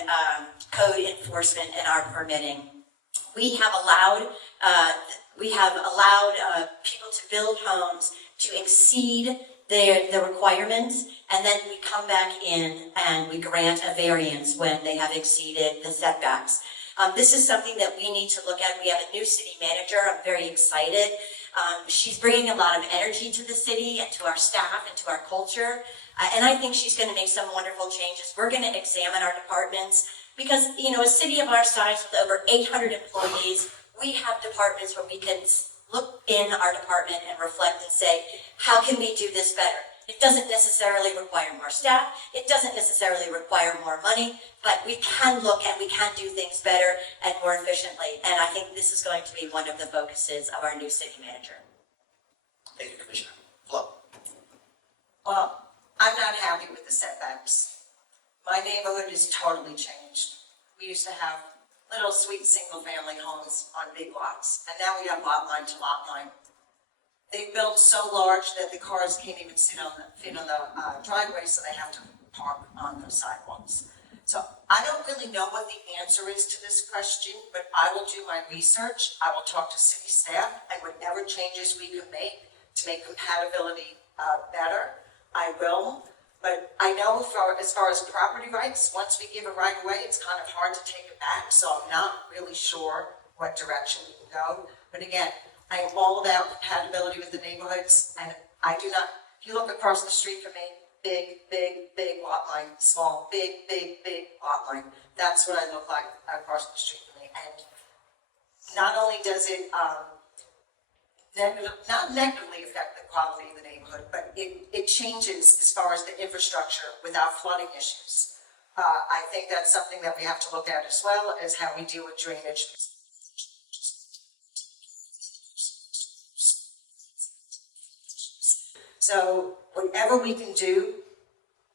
code enforcement and our permitting. We have allowed people to build homes to exceed the requirements, and then we come back in and we grant a variance when they have exceeded the setbacks. This is something that we need to look at. We have a new city manager. I'm very excited. She's bringing a lot of energy to the city and to our staff and to our culture. And I think she's going to make some wonderful changes. We're going to examine our departments because, a city of our size with over 800 employees, we have departments where we can look in our department and reflect and say, how can we do this better? It doesn't necessarily require more staff. It doesn't necessarily require more money, but we can look and we can do things better and more efficiently. And I think this is going to be one of the focuses of our new city manager. Thank you, Commissioner. Flo. Well, I'm not happy with the setbacks. My neighborhood has totally changed. We used to have little sweet single-family homes on big lots, and now we have lot line to lot line. They built so large that the cars can't even fit on the driveway, so they have to park on the sidewalks. So I don't really know what the answer is to this question, but I will do my research. I will talk to city staff, and whatever changes we can make to make compatibility better, I will. But I know as far as property rights, once we give a right of way, it's kind of hard to take it back, so I'm not really sure what direction we can go. But again, I am all about compatibility with the neighborhoods, and I do not, if you look across the street from me, big, big, big lot line, small, big, big, big lot line. That's what I look like across the street from me. And not only does it not negatively affect the quality of the neighborhood, but it changes as far as the infrastructure without flooding issues. I think that's something that we have to look at as well as how we deal with drainage. So whatever we can do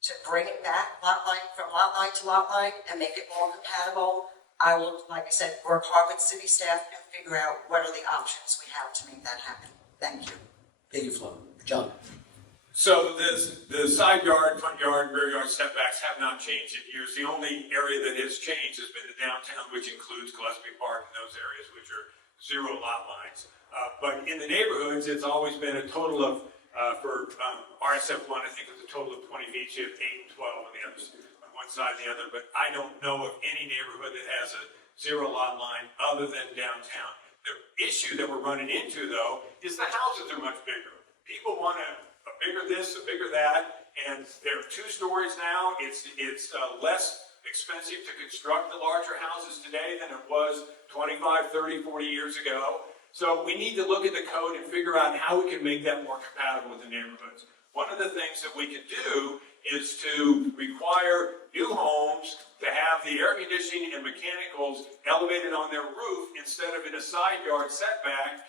to bring it back from lot line to lot line and make it more compatible, I will, like I said, work hard with city staff and figure out what are the options we have to make that happen. Thank you. Thank you, Flo. John. So the side yard, front yard, rear yard setbacks have not changed in years. The only area that has changed has been the downtown, which includes Gillespie Park and those areas which are zero lot lines. But in the neighborhoods, it's always been a total of, for RSF1, I think it's a total of 20 feet. You have 8 and 12 on the other, on one side and the other. But I don't know of any neighborhood that has a zero lot line other than downtown. The issue that we're running into, though, is the houses are much bigger. People want a bigger this, a bigger that, and they're 2 stories now. It's less expensive to construct the larger houses today than it was 25, 30, 40 years ago. So we need to look at the code and figure out how we can make that more compatible with the neighborhoods. One of the things that we could do is to require new homes to have the air conditioning and mechanicals elevated on their roof instead of in a side yard setback,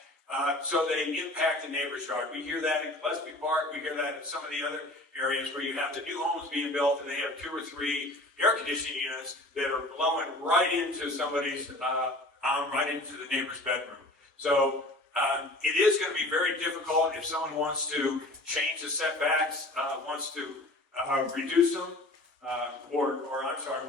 so they impact the neighbor's yard. We hear that in Gillespie Park. We hear that in some of the other areas where you have the new homes being built and they have 2 or 3 air conditioning units that are blowing right into somebody's, right into the neighbor's bedroom. So it is going to be very difficult if someone wants to change the setbacks, wants to reduce them.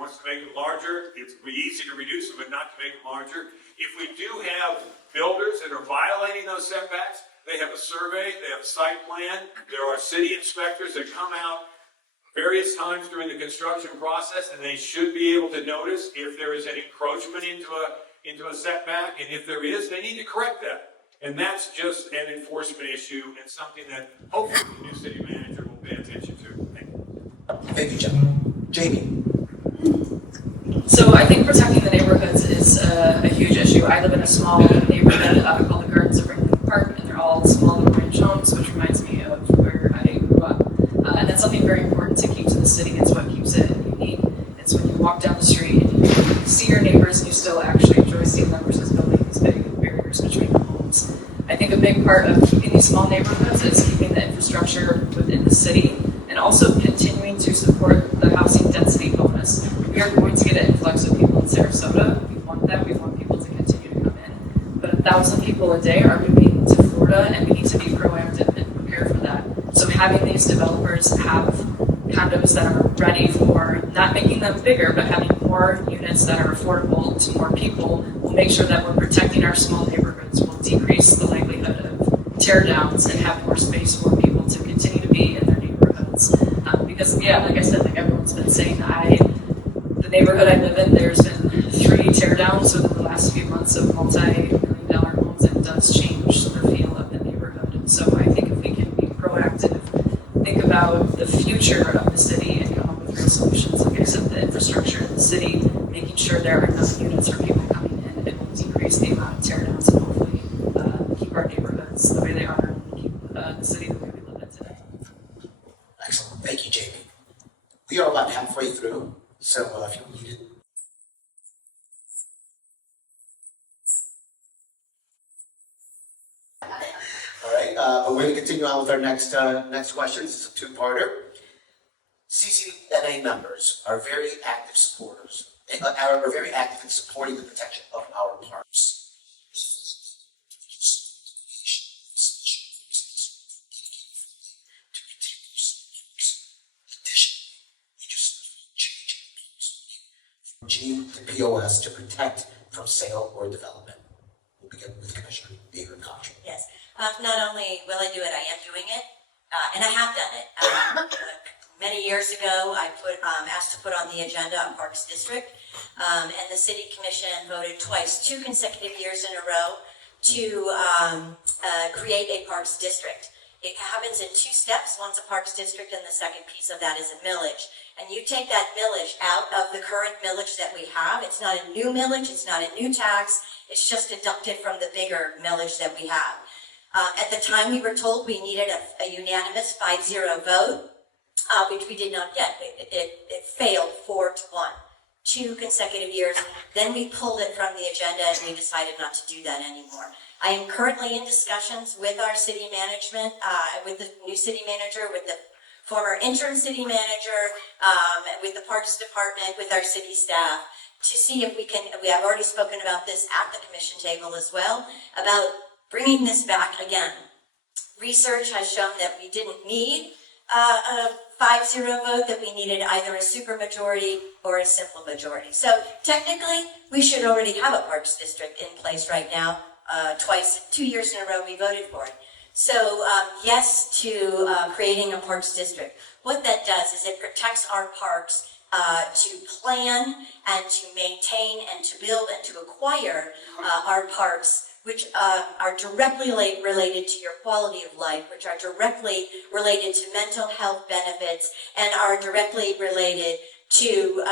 wants to make them larger, it's easy to reduce them, but not to make them larger. If we do have builders that are violating those setbacks, they have a survey, they have a site plan, there are city inspectors that come out various times during the construction process, and they should be able to notice if there is an encroachment into a setback, and if there is, they need to correct that. And that's just an enforcement issue and something that hopefully the new city manager will pay attention to. Thank you. Thank you, John. Jamie? So I think protecting the neighborhoods is a huge issue. I live in a small neighborhood called the Gardens of Ringling Park, and they're all small little ranch homes, which reminds me of where I grew up. And that's something very important to keep to the city. It's what keeps it unique. It's when you walk down the street and you see your neighbors and you still actually enjoy seeing them versus building these big barriers between the homes. I think a big part of keeping these small neighborhoods is keeping the infrastructure within the city and also continuing to support the housing density bonus. We are going to get an influx of people in Sarasota. We want that. We want people to continue to come in. But 1,000 people a day are moving to Florida, and we need to be proactive and prepare for that. So having these developers have condos that are ready for not making them bigger, but having more units that are affordable to more people will make sure that we're protecting our small neighborhoods, will decrease the likelihood of tear downs and have more space for people to continue to be in their neighborhoods. Because yeah, like I said, like everyone's been saying, the neighborhood I live in, there's been 3 tear downs within the last few months of multi-million-dollar homes, and it does change the feel of the neighborhood. And so I think if we can be proactive, think about the future of the city and come up with real solutions, like I said, the infrastructure in the city, making sure there are enough units for people coming in, it will decrease the amount of tear downs and hopefully keep our neighborhoods the way they are and keep the city the way we live in today. Excellent. Thank you, Jamie. We are about halfway through, so if you need it. All right, we're going to continue on with our next question. This is a two-parter. CCNA members are very active supporters, are very active in supporting the protection of our parks. G to POS to protect from sale or development. We'll begin with Commissioner Ahearn-Koch. Yes. Not only will I do it, I am doing it, and I have done it. Many years ago, I asked to put on the agenda a Parks District, and the City Commission voted twice, 2 consecutive years in a row, to create a Parks District. It happens in 2 steps. One's a Parks District, and the second piece of that is a millage. And you take that millage out of the current millage that we have. It's not a new millage. It's not a new tax. It's just deducted from the bigger millage that we have. At the time, we were told we needed a unanimous 5-0 vote, which we did not get. It failed 4-1, 2 consecutive years. Then we pulled it from the agenda, and we decided not to do that anymore. I am currently in discussions with our city management, with the new city manager, with the former interim city manager, with the Parks Department, with our city staff, to see if we have already spoken about this at the commission table as well, about bringing this back again. Research has shown that we didn't need a 5-0 vote, that we needed either a supermajority or a simple majority. So technically, we should already have a Parks District in place right now. 2 years in a row we voted for it. So yes to creating a Parks District. What that does is it protects our parks to plan and to maintain and to build and to acquire our parks, which are directly related to your quality of life, which are directly related to mental health benefits, and are directly related to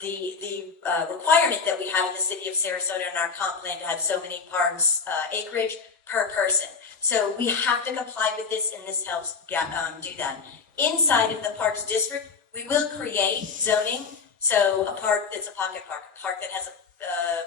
the requirement that we have in the city of Sarasota in our comp plan to have so many parks acreage per person. So we have to comply with this, and this helps do that. Inside of the Parks District, we will create zoning. So a park that's a pocket park, a park that has a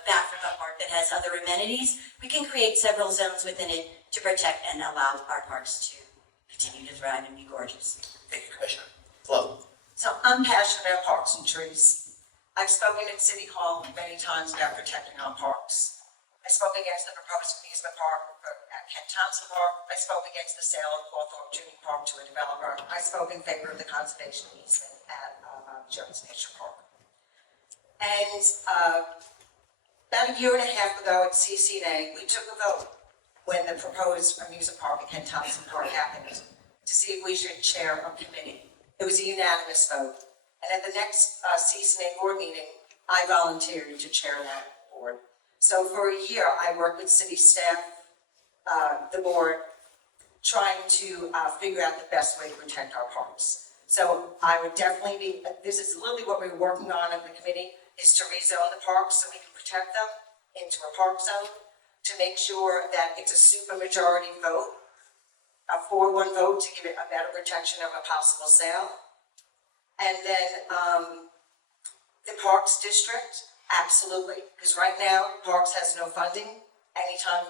bathroom, a park that has other amenities. We can create several zones within it to protect and allow our parks to continue to thrive and be gorgeous. Thank you, Commissioner. Flo. So I'm passionate about parks and trees. I've spoken at City Hall many times about protecting our parks. I spoke against the proposed amusement park at Kent Thompson Park. I spoke against the sale of Cawthorne Junior Park to a developer. I spoke in favor of the conservation easement at Jones Nature Park. And about a year and a half ago at CCNA, we took a vote when the proposed amusement park at Ken Thompson Park happened to see if we should chair a committee. It was a unanimous vote. And at the next CCNA board meeting, I volunteered to chair that board. So for a year, I worked with city staff, the board, trying to figure out the best way to protect our parks. So I would definitely be, this is literally what we're working on in the committee, is to rezone the parks so we can protect them into a park zone, to make sure that it's a supermajority vote, a 4-1 vote to give it a better protection of a possible sale. And then the Parks District, absolutely, because right now Parks has no funding. Anytime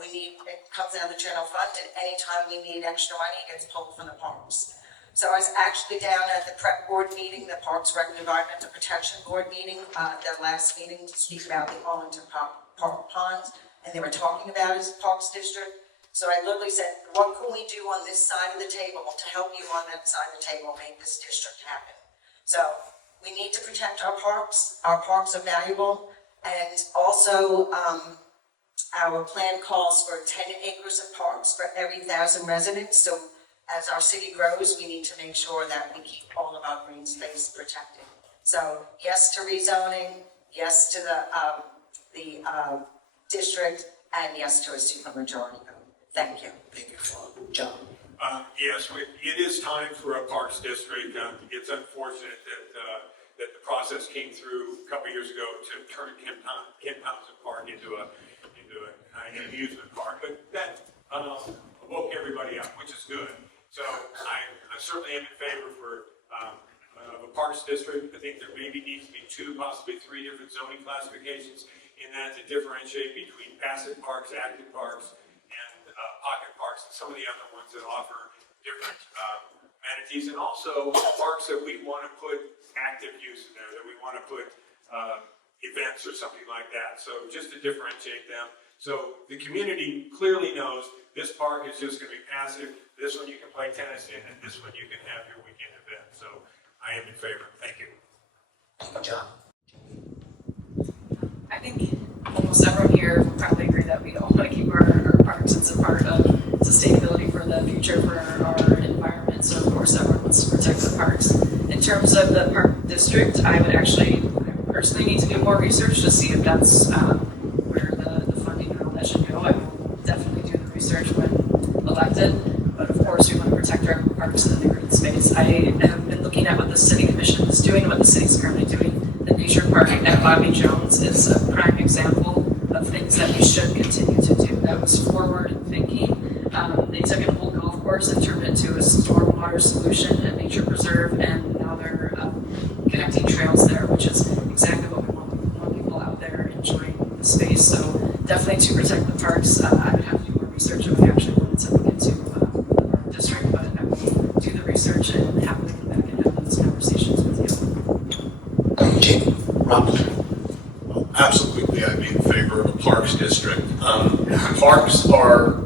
we need, it comes out of the general fund, and anytime we need extra money, it gets pulled from the parks. So I was actually down at the prep board meeting, the Parks Rec and Environmental Protection Board meeting, their last meeting to speak about the Arlington Park ponds, and they were talking about his Parks District. So I literally said, what can we do on this side of the table to help you on that side of the table make this district happen? So we need to protect our parks. Our parks are valuable, and also our plan calls for 10 acres of parks for every 1,000 residents. So as our city grows, we need to make sure that we keep all of our green space protected. So yes to rezoning, yes to the district, and yes to a supermajority vote. Thank you. Thank you, John. Yes, it is time for a Parks District. It's unfortunate that the process came through a couple years ago to turn Ken Thompson Park into an amusement park, but that woke everybody up, which is good. So I certainly am in favor for a Parks District. I think there maybe needs to be 2, possibly 3 different zoning classifications in that to differentiate between passive parks, active parks, and pocket parks, and some of the other ones that offer different amenities, and also parks that we want to put active use in there, that we want to put events or something like that. So just to differentiate them. So the community clearly knows this park is just going to be passive, this one you can play tennis in, and this one you can have your weekend event. So I am in favor. Thank you. Thank you, John. I think almost everyone here will probably agree that we all want to keep our parks. It's a part of sustainability for the future for our environment. So of course everyone wants to protect the parks. In terms of the park district, I personally need to do more research to see if that's where the funding and all that should go. I will definitely do the research when elected, but of course we want to protect our parks and the green space. I have been looking at what the city commission is doing, what the city is currently doing. The nature park at Bobby Jones is a prime example of things that we should continue to do. That was forward thinking. They took an old golf course and turned it into a stormwater solution at Nature Preserve, and now they're connecting trails there, which is exactly what we want. We want people out there enjoying the space. So definitely to protect the parks, I would have to do more research if I actually wanted to look into the park district, but I will do the research and happily come back and have those conversations with you. Jamie, Rob. Absolutely, I'd be in favor of a Parks District. Parks are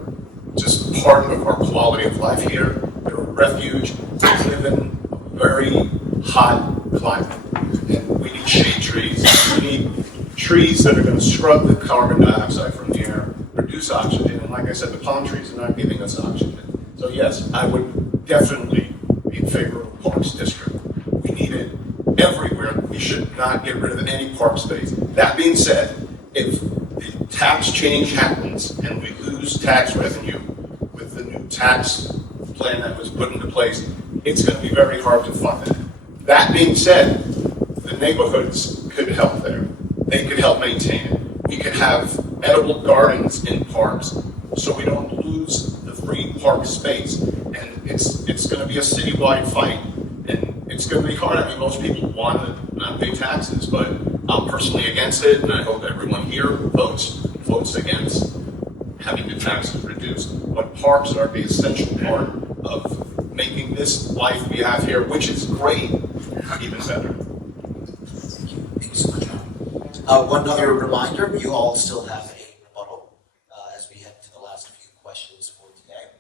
just part of our quality of life here. They're a refuge. We live in a very hot climate, and we need shade trees. We need trees that are going to scrub the carbon dioxide from the air, produce oxygen, and like I said, the palm trees are not giving us oxygen. So yes, I would definitely be in favor of a Parks District. We need it everywhere. We should not get rid of any park space. That being said, if the tax change happens and we lose tax revenue with the new tax plan that was put into place, it's going to be very hard to fund it. That being said, the neighborhoods could help there. They could help maintain it. We could have edible gardens in parks so we don't lose the free park space. And it's going to be a citywide fight. And it's going to be hard. I mean, most people want to not pay taxes, but I'm personally against it, and I hope everyone here votes against having the taxes reduced. But parks are the essential part of making this life we have here, which is great, even better. Thank you so much, John. One other reminder, you all still have a rebuttal as we head to the last few questions for today.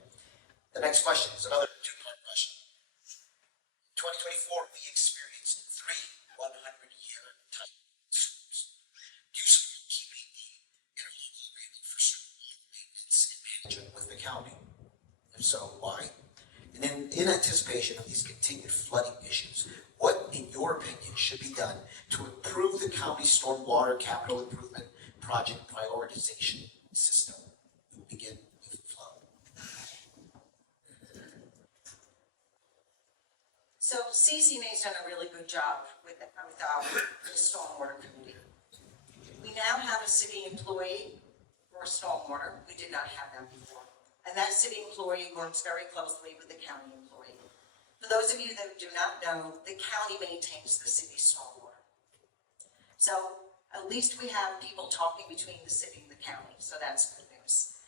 The next question is another two-part question. 2024, we experienced 3 so why? And then in anticipation of these continued flooding issues, what, in your opinion, should be done to improve the county stormwater capital improvement project prioritization system? We'll begin with Flo. So CCNA's done a really good job with our stormwater committee. We now have a city employee for stormwater. We did not have that before. And that city employee works very closely with the county employee. For those of you that do not know, the county maintains the city's stormwater. So at least we have people talking between the city and the county, so that's good news.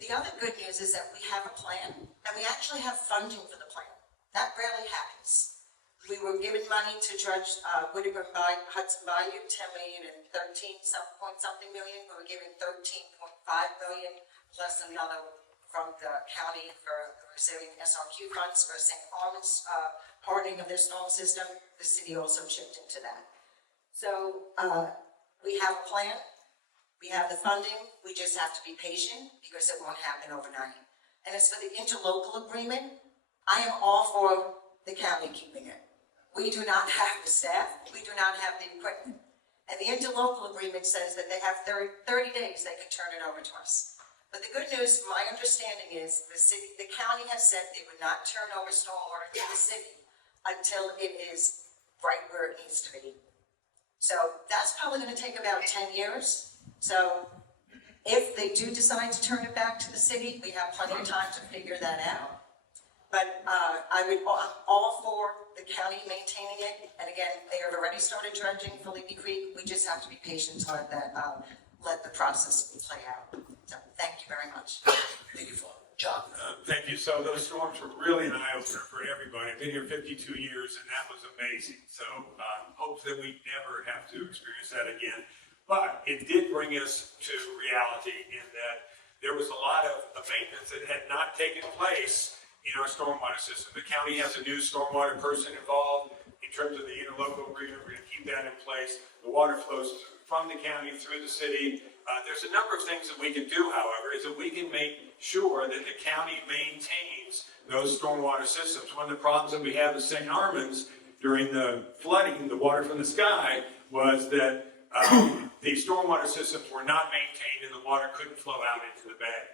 The other good news is that we have a plan, and we actually have funding for the plan. That rarely happens. We were given money to dredge Whittaker by Hudson Bayou, 10 million and 13-something million. We were given 13.5 million plus another from the county for receiving SRQ funds for St. Armand's hardening of their storm system. The city also chipped into that. So we have a plan. We have the funding. We just have to be patient because it won't happen overnight. And as for the interlocal agreement, I am all for the county keeping it. We do not have the staff. We do not have the equipment. And the interlocal agreement says that they have 30 days they can turn it over to us. But the good news, my understanding is the county has said they would not turn over stormwater to the city until it is right where it needs to be. So that's probably going to take about 10 years. So if they do decide to turn it back to the city, we have plenty of time to figure that out. But I'm all for the county maintaining it. And again, they have already started dredging for Leaky Creek. We just have to be patient to let the process play out. So thank you very much. Thank you, Flo. John. Thank you. So those storms were really an eye-opener for everybody. I've been here 52 years, and that was amazing. So hope that we never have to experience that again. But it did bring us to reality in that there was a lot of maintenance that had not taken place in our stormwater system. The county has a new stormwater person involved in terms of the interlocal agreement. We're going to keep that in place. The water flows from the county through the city. There's a number of things that we can do, however, is that we can make sure that the county maintains those stormwater systems. One of the problems that we had with St. Armand's during the flooding, the water from the sky, was that the stormwater systems were not maintained and the water couldn't flow out into the bay.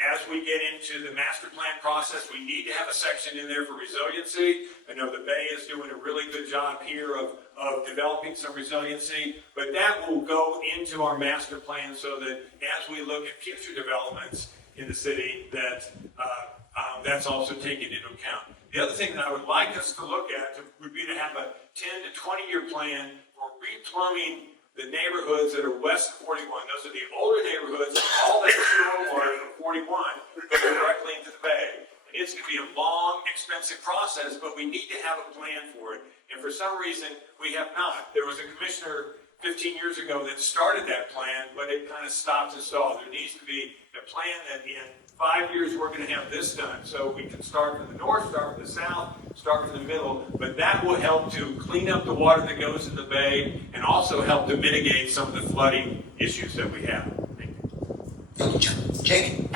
As we get into the master plan process, we need to have a section in there for resiliency. I know the Bay is doing a really good job here of developing some resiliency, but that will go into our master plan so that as we look at future developments in the city, that's also taken into account. The other thing that I would like us to look at would be to have a 10 to 20-year plan for replumbing the neighborhoods that are west of 41. Those are the older neighborhoods, all that stormwater from 41 go directly into the bay. And it's going to be a long, expensive process, but we need to have a plan for it. And for some reason, we have not. There was a commissioner 15 years ago that started that plan, but it kind of stopped and stalled. There needs to be a plan that in 5 years we're going to have this done. So we can start from the north, start from the south, start from the middle, but that will help to clean up the water that goes in the bay and also help to mitigate some of the flooding issues that we have. Thank you. Thank you, John. Jamie.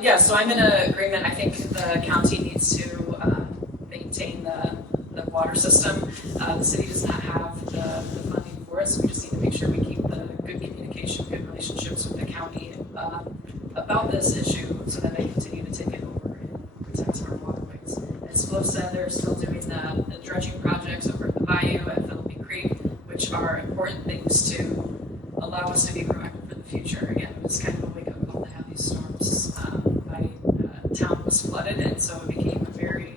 Yeah, so I'm in agreement. I think the county needs to maintain the water system. The city does not have the funding for it, so we just need to make sure we keep the good communication, good relationships with the county about this issue so that they continue to take it over and protect our waterways. As Flo said, they're still doing the dredging projects over at the bayou at Philippi Creek, which are important things to allow us to be proactive for the future. Again, it was kind of a wake-up call to have these storms. Town was flooded, and so it became a very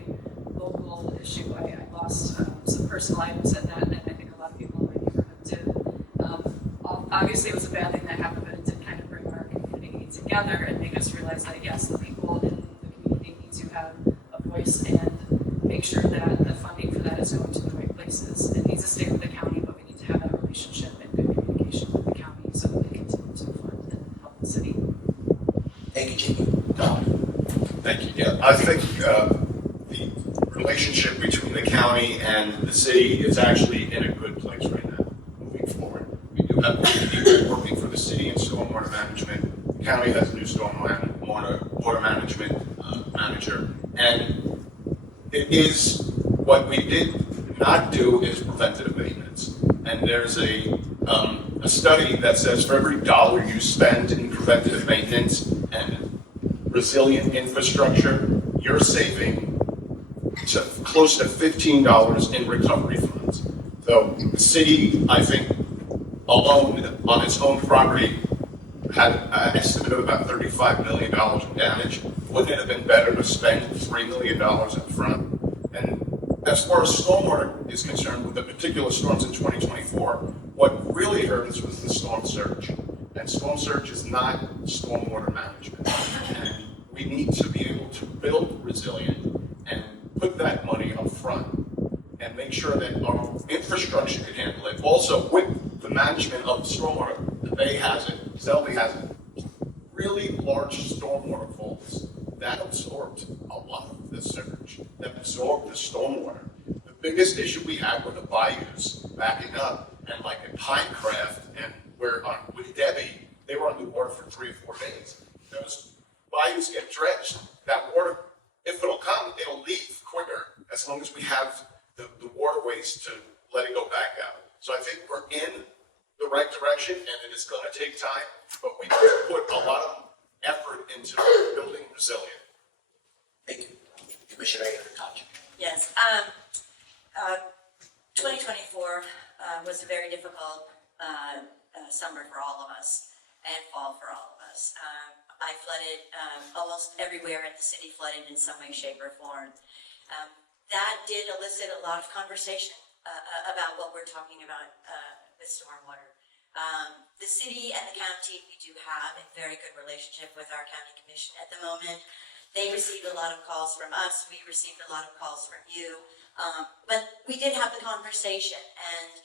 local issue. I lost some personal items at that, and I think a lot of people in my neighborhood did. Obviously, it was a bad thing that happened, but it did kind of bring our community together and make us realize that, yes, the people in the community need to have a voice and make sure that the funding for that is going to the right places. It needs to stay with the county, but we need to have that relationship and good communication with the county so that they continue to fund and help the city. Thank you, Jamie. Don. Thank you. Yeah, I think the relationship between the county and the city is actually in a good place right now, moving forward. We do have people working for the city in stormwater management. the county has a new water management manager, and it is, what we did not do is preventative maintenance. And there's a study that says for every dollar you spend in preventative maintenance and resilient infrastructure, you're saving close to $15 in recovery funds. So the city, I think, alone on its own property had an estimate of about $35 million in damage. Wouldn't it have been better to spend $3 million up front? And as far as stormwater is concerned, with the particular storms in 2024, what really hurt us was the storm surge. And storm surge is not stormwater management. And we need to be able to build resilient and put that money up front and make sure that our infrastructure can handle it. Also, with the management of stormwater, the Bay has it, Selby has it, really large stormwater faults. That absorbed a lot of the surge, that absorbed the stormwater. The biggest issue we had were the bayous backing up, and like at Pinecraft and with Debbie, they were underwater for 3 or 4 days. Those bayous get dredged. That water, if it'll come, it'll leave quicker as long as we have the waterways to let it go back out. So I think we're in the right direction, and it is going to take time, but we put a lot of effort into building resilient. Thank you. Commissioner Ahearn-Koch. Yes, 2024 was a very difficult summer for all of us and fall for all of us. I flooded almost everywhere in the city, flooded in some way, shape, or form. That did elicit a lot of conversation about what we're talking about with stormwater. The city and the county, we do have a very good relationship with our county commission at the moment. They received a lot of calls from us. We received a lot of calls from you. But we did have the conversation, and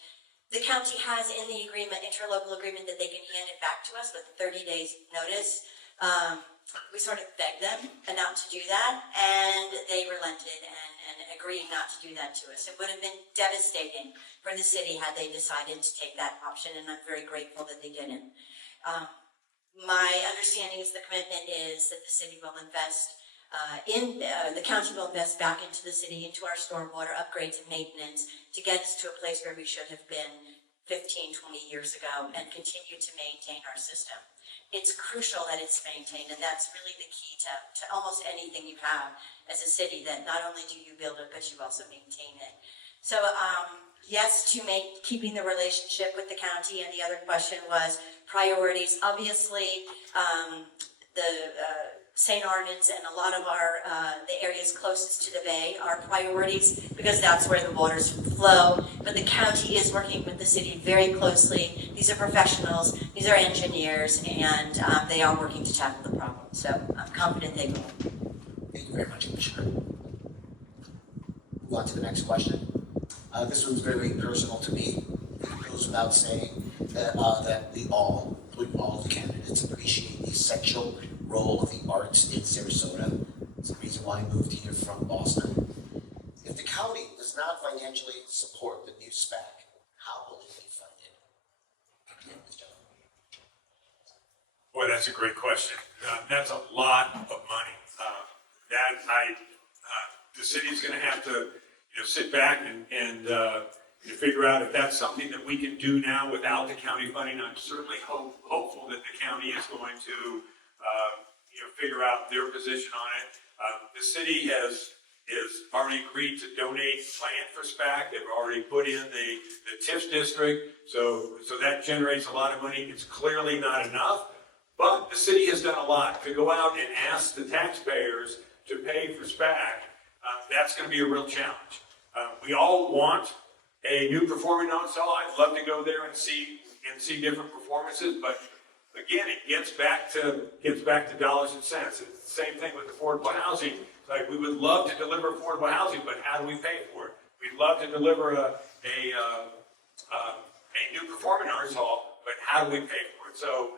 the county has in the agreement, interlocal agreement, that they can hand it back to us with 30 days notice. We sort of begged them not to do that, and they relented and agreed not to do that to us. It would have been devastating for the city had they decided to take that option, and I'm very grateful that they didn't. My understanding is the commitment is that the city will invest the county will invest back into the city, into our stormwater upgrades and maintenance to get us to a place where we should have been 15, 20 years ago and continue to maintain our system. It's crucial that it's maintained, and that's really the key to almost anything you have as a city, that not only do you build it, but you also maintain it. So yes, to keeping the relationship with the county, and the other question was priorities. Obviously, the St. Armand's and a lot of our the areas closest to the bay are priorities because that's where the waters flow. But the county is working with the city very closely. These are professionals, these are engineers, and they are working to tackle the problem. So I'm confident they will. Thank you very much, Commissioner. Move on to the next question. This one's very, very personal to me. It goes without saying that we all, including all of the candidates, appreciate the essential role of the arts in Sarasota. It's the reason why I moved here from Boston. If the county does not financially support the new SPAC, how will it be funded? Boy, that's a great question. That's a lot of money. The city's going to have to, sit back and figure out if that's something that we can do now without the county funding. I'm certainly hopeful that the county is going to, figure out their position on it. The city has already agreed to donate land for SPAC. They've already put in the TIF district, so that generates a lot of money. It's clearly not enough, but the city has done a lot to go out and ask the taxpayers to pay for SPAC. That's going to be a real challenge. We all want a new performing arts hall. I'd love to go there and see different performances, but again, it gets back to dollars and cents. It's the same thing with affordable housing. Like, we would love to deliver affordable housing, but how do we pay for it? We'd love to deliver a new performing arts hall, but how do we pay for it? So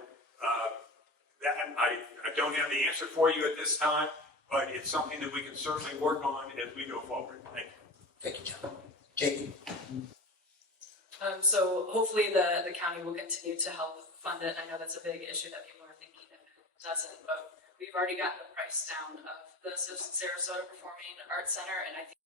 I don't have the answer for you at this time, but it's something that we can certainly work on as we go forward. Thank you. Thank you, John. Jacob. So hopefully the county will continue to help fund it. I know that's a big issue that people are thinking of doesn't, but we've already gotten the price down of the Sarasota Performing Arts Center, and I think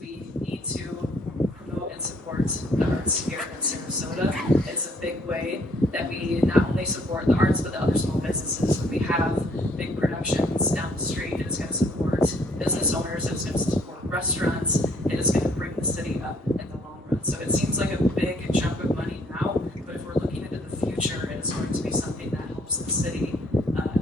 we need to promote and support the arts here in Sarasota. It's a big way that we not only support the arts, but the other small businesses. When we have big productions down the street, it is going to support business owners, it is going to support restaurants, it is going to bring the city up in the long run. So it seems like a big chunk of money now, but if we're looking into the future, it is going to be something that helps the city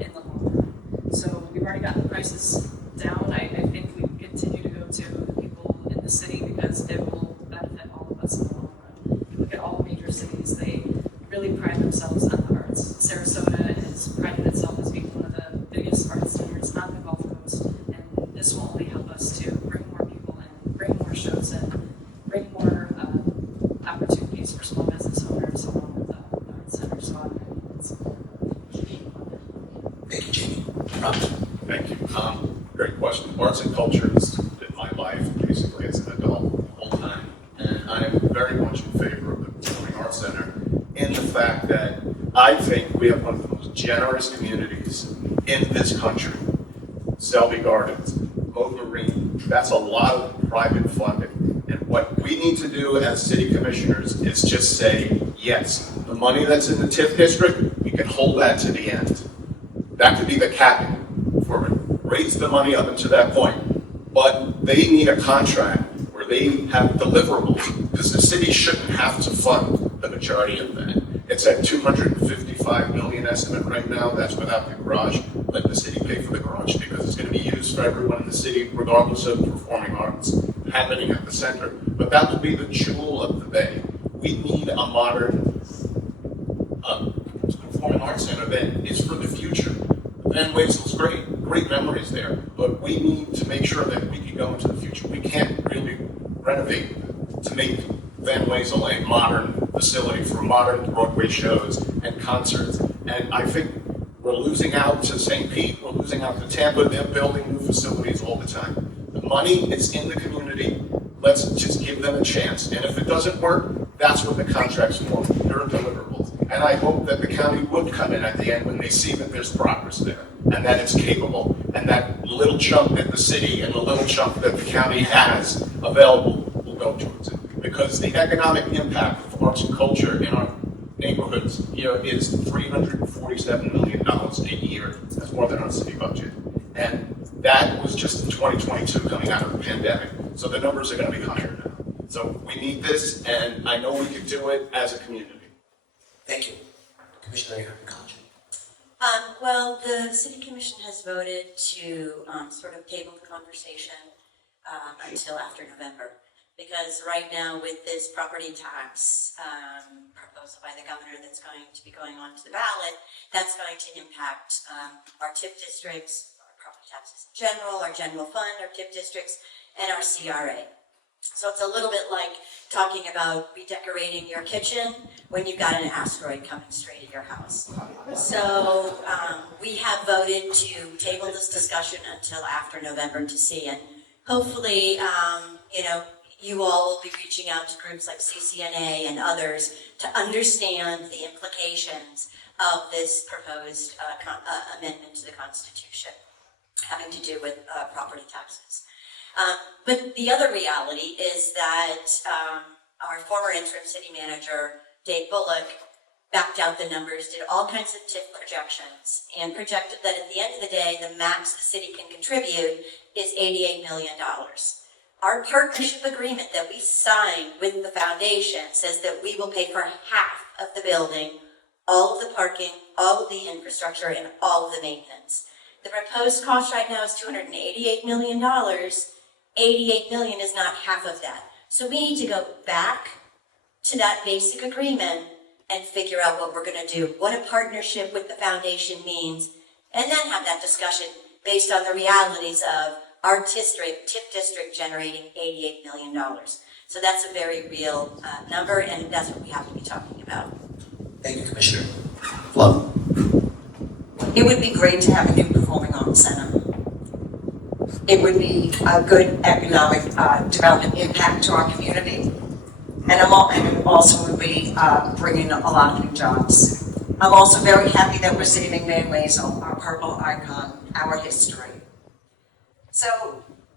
in the long run. So we've already got the prices down. I think we continue to go to the people in the city because it will benefit all of us in the long run. If you look at all major cities, they really pride themselves on the arts. Sarasota is priding itself as being one of the biggest arts centers on the Gulf Coast, and this will only help us to bring more people in, bring more shows in, bring more opportunities for small business owners along with the arts center. So it's Thank you, Jamie. Rob? Thank you. Great question. Arts and culture has been my life basically as an adult the whole time. And I am very much in favor of the Performing Arts Center in the fact that I think we have one of the most generous communities in this country. Selby Gardens, Moat Marine, that's a lot of private funding. And what we need to do as city commissioners is just say, yes, the money that's in the TIF district, we can hold that to the end. That could be the capping for it. Raise the money up until that point. But they need a contract where they have deliverables, because the city shouldn't have to fund the majority of that. It's at $255 million estimate right now. That's without the garage. Let the city pay for the garage because it's going to be used for everyone in the city, regardless of performing arts happening at the center. But that will be the jewel of the bay. We need a modern performing arts center that is for the future. Van Wesel's great memories there, but we need to make sure that we can go into the future. We can't really renovate to make Van Wezel a modern facility for modern Broadway shows and concerts. And I think we're losing out to St. Pete, we're losing out to Tampa. They're building new facilities all the time. The money is in the community. Let's just give them a chance. And if it doesn't work, that's what the contract's for. They're deliverables. And I hope that the county would come in at the end when they see that there's progress there and that it's capable, and that little chunk that the city and the little chunk that the county has available will go towards it. Because the economic impact of arts and culture in our neighborhoods here is $347 million a year. That's more than our city budget. And that was just in 2022 coming out of the pandemic. So the numbers are going to be higher now. So we need this, and I know we can do it as a community. Thank you. Commissioner Ahearn-Koch. Well, the City Commission has voted to sort of table the conversation until after November. Because right now with this property tax proposal by the governor that's going to be going on to the ballot, that's going to impact our TIF districts, our property taxes in general, our general fund, our TIF districts, and our CRA. So it's a little bit like talking about redecorating your kitchen when you've got an asteroid coming straight at your house. So we have voted to table this discussion until after November to see, and hopefully, you all will be reaching out to groups like CCNA and others to understand the implications of this proposed amendment to the Constitution having to do with property taxes. But the other reality is that our former interim city manager, Dave Bullock, backed out the numbers, did all kinds of TIF projections, and projected that at the end of the day, the max the city can contribute is $88 million. Our partnership agreement that we signed with the foundation says that we will pay for half of the building, all of the parking, all of the infrastructure, and all of the maintenance. The proposed cost right now is $288 million. $88 million is not half of that. So we need to go back to that basic agreement and figure out what we're going to do, what a partnership with the foundation means, and then have that discussion based on the realities of our TIF district generating $88 million. So that's a very real number, and that's what we have to be talking about. Thank you, Commissioner. Flo. It would be great to have a new performing arts center. It would be a good economic development impact to our community. and and also will be bringing a lot of new jobs. I'm also very happy that we're saving Van Wezel, our purple icon, our history. So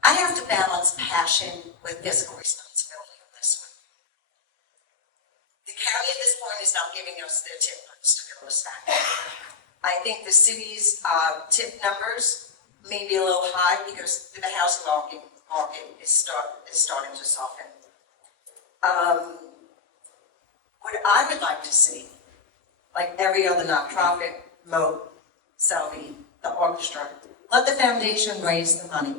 I have to balance passion with fiscal responsibility on this one. The county at this point is not giving us their tip numbers to build us back. I think the city's tip numbers may be a little high because the housing market is starting to soften. What I would like to see, like every other nonprofit, Moat, Selby, the orchestra, let the foundation raise the money.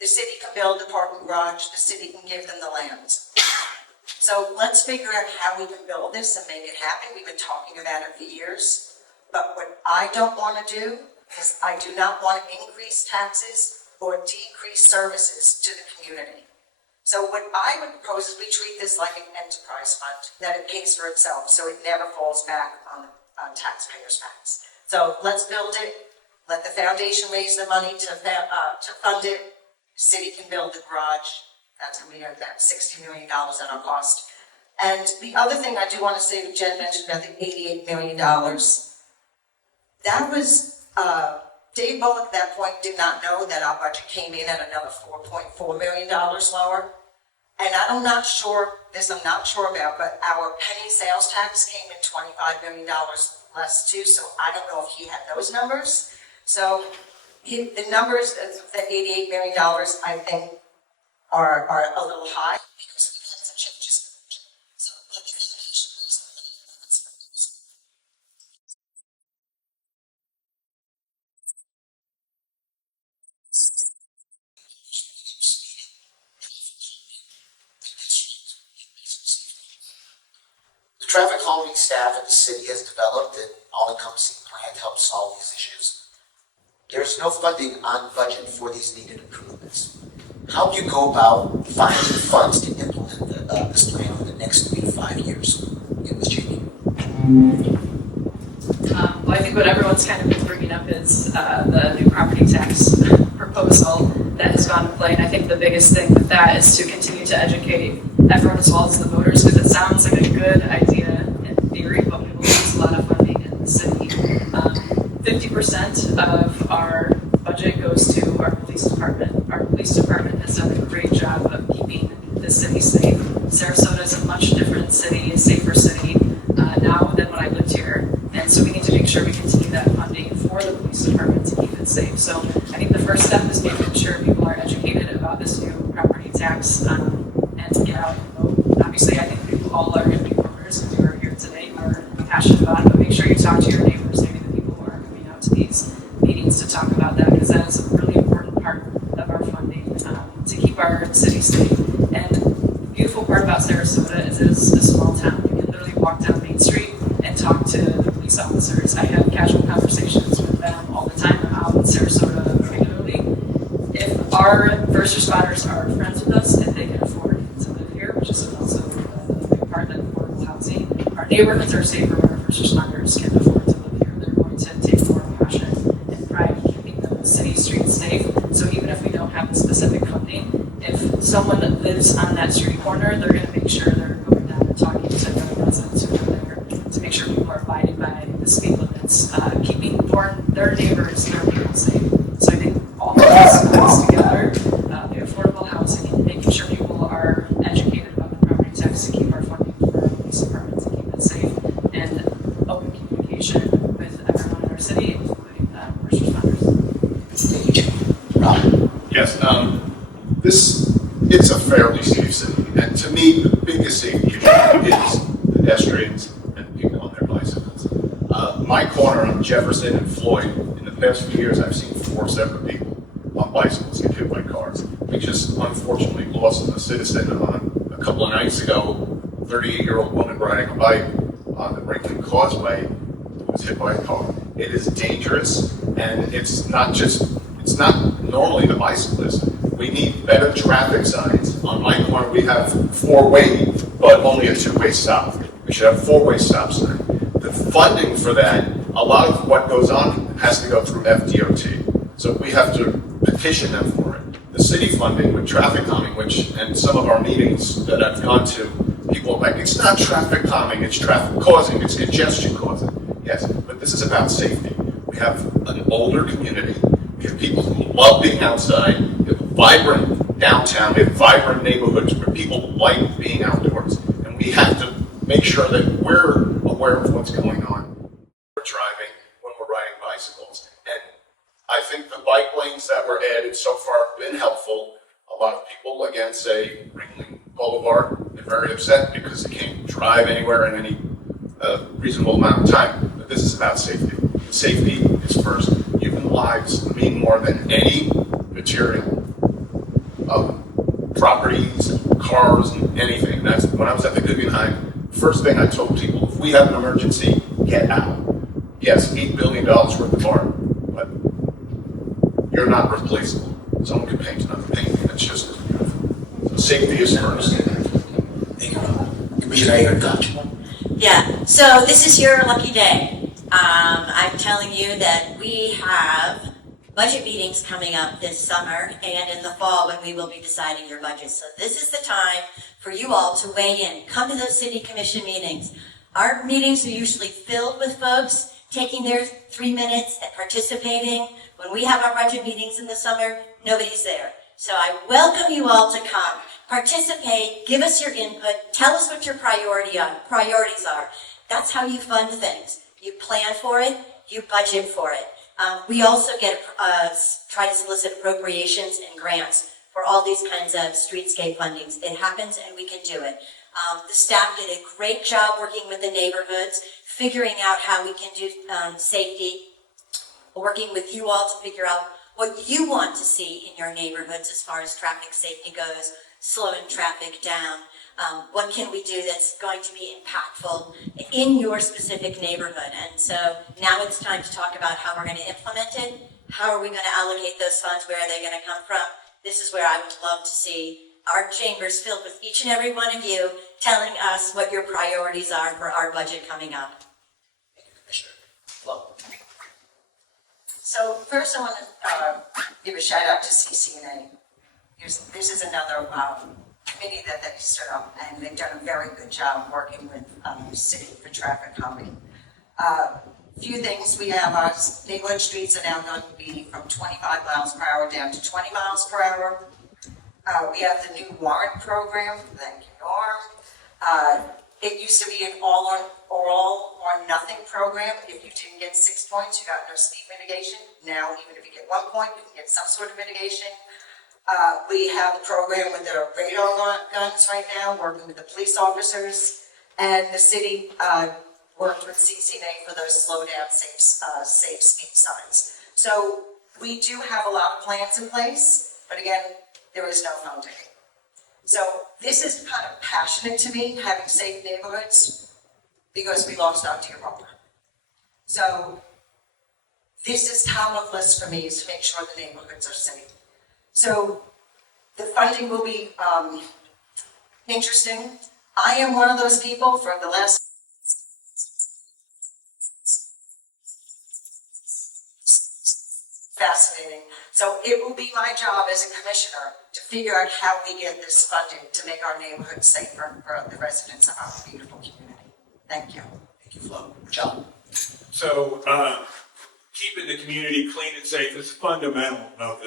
The city can build the parking garage, the city can give them the lands. So let's figure out how we can build this and make it happen. We've been talking about it for years. But what I don't want to do is I do not want to increase taxes or decrease services to the community. So what I would propose is we treat this like an enterprise fund, that it pays for itself, so it never falls back on the taxpayers' backs. So let's build it, let the foundation raise the money to fund it, city can build the garage, that's going to be about $60 million at our cost. And the other thing I do want to say, Jen mentioned about the $88 million, that was, Dave Bullock at that point did not know that our budget came in at another $4.4 million lower. And I'm not sure about, but our penny sales tax came in $25 million less too, so I don't know if he had those numbers. So the numbers, the $88 million, I think, are a little high because we had some changes. So let me The traffic calming staff at the city has developed an all-encompassing plan to help solve these issues. There is no funding on budget for these needed improvements. How do you go about finding funds to implement this plan over the next 3 to 5 years? It was Jamie. Well, I think what everyone's kind of been bringing up is the new property tax proposal that has gone to play. And I think the biggest thing with that is to continue to educate everyone as well as the voters, because it sounds like a good idea in theory, but we will lose a lot of funding in the city. 50% of our budget goes to our police department. Our police department has done a great job of keeping the city safe. Sarasota is a much different city, a safer city now than when I lived here. And so we need to make sure we continue that funding for the police department to keep it safe. So I think the first step is making sure people are educated about this new property tax and get out and vote. Obviously, I think people all are going to be voters who are here today are passionate about it, but make sure you talk to your neighbors, maybe the people who are coming out to these meetings to talk about that, because that is a really important part of our funding to keep our city safe. And the beautiful part about Sarasota is it's a small town. You can literally walk down Main Street and talk to the police officers. I have casual conversations with them all the time. I'm out in Sarasota regularly. If our first responders are friends with us, if they can afford to live here, which is also a big part of affordable housing, our neighborhoods are safer when our first responders can afford to live here. They're going to take more passion and pride in keeping the city streets safe. So even if we don't have the specific funding, if someone that lives on that street corner, they're going to make sure they're going down and talking to the residents who are there to make sure people are abiding by the speed limits, keeping their neighbors, their people safe. So I think all of this goes together, the affordable housing, making sure people are educated about the property tax to keep our funding for our police department to keep it safe, and open communication with everyone in our city, including first responders. Thank you, Jamie. Rob? Yes, it's a fairly safe city, and to me, the biggest safety issue is pedestrians and people on their bicycles. My corner on Jefferson and Floyd, in the past few years, I've seen 4 separate people on bicycles get hit by cars. We just unfortunately lost a citizen on a couple of nights ago, 38-year-old woman riding a bike on the Rinkley Causeway who was hit by a car. It is dangerous, and it's not normally the bicyclist. We need better traffic signs. On my corner, we have 4-way, but only a 2-way stop. We should have 4-way stop sign. The funding for that, a lot of what goes on has to go through FDOT. So we have to petition them for it. The city funding with traffic calming, and some of our meetings that I've gone to People are like, it's not traffic calming, it's traffic causing, it's congestion causing. Yes, but this is about safety. We have an older community. We have people who love being outside. We have a vibrant downtown. We have vibrant neighborhoods where people like being outdoors. And we have to make sure that we're aware of what's going on when we're driving, when we're riding bicycles. And I think the bike lanes that were added so far have been helpful. A lot of people, again, say Ringling Boulevard, they're very upset because they can't drive anywhere in any reasonable amount of time. But this is about safety. Safety is first. Human lives mean more than any material properties, cars, and anything. That's when I was at the Guggenheim. First thing I told people: if we have an emergency, get out. Yes, $8 billion worth of art, but you're not replaceable. Someone can paint another painting that's just as beautiful. So safety is first. Thank you. Commissioner Ahearn-Koch. Yeah, so this is your lucky day. I'm telling you that we have budget meetings coming up this summer and in the fall when we will be deciding your budget. So this is the time for you all to weigh in. Come to those city commission meetings. Our meetings are usually filled with folks taking their 3 minutes and participating. When we have our budget meetings in the summer, nobody's there. So I welcome you all to come, participate, give us your input, tell us what your priorities are. That's how you fund things. You plan for it, you budget for it. We also try to solicit appropriations and grants for all these kinds of streetscape fundings. It happens and we can do it. The staff did a great job working with the neighborhoods, figuring out how we can do safety, working with you all to figure out what you want to see in your neighborhoods as far as traffic safety goes, slowing traffic down. What can we do that's going to be impactful in your specific neighborhood? And so now it's time to talk about how we're going to implement it. How are we going to allocate those funds? Where are they going to come from? This is where I would love to see our chambers filled with each and every one of you telling us what your priorities are for our budget coming up. Thank you, Commissioner. Flo. So first I want to give a shout out to CCNA. This is another committee that they stood up, and they've done a very good job working with the city for traffic calming. Few things we have: our neighborhood streets are now going to be from 25 miles per hour down to 20 miles per hour. We have the new warrant program. Thank you, Norm. It used to be an all or nothing program. If you didn't get 6 points, you got no speed mitigation. Now, even if you get 1 point, you can get some sort of mitigation. We have a program with the radar guns right now, working with the police officers, and the city worked with CCNA for those slow down, safe speed signs. So we do have a lot of plans in place, but again, there is no funding. So this is kind of passionate to me, having safe neighborhoods, because we lost our dear brother. So this is top of the list for me, is to make sure the neighborhoods are safe. So the funding will be interesting. I am one of those people for the last fascinating. So it will be my job as a commissioner to figure out how we get this funding to make our neighborhood safer for the residents of our beautiful community. Thank you. Thank you, Flo. John. So keeping the community clean and safe is fundamental of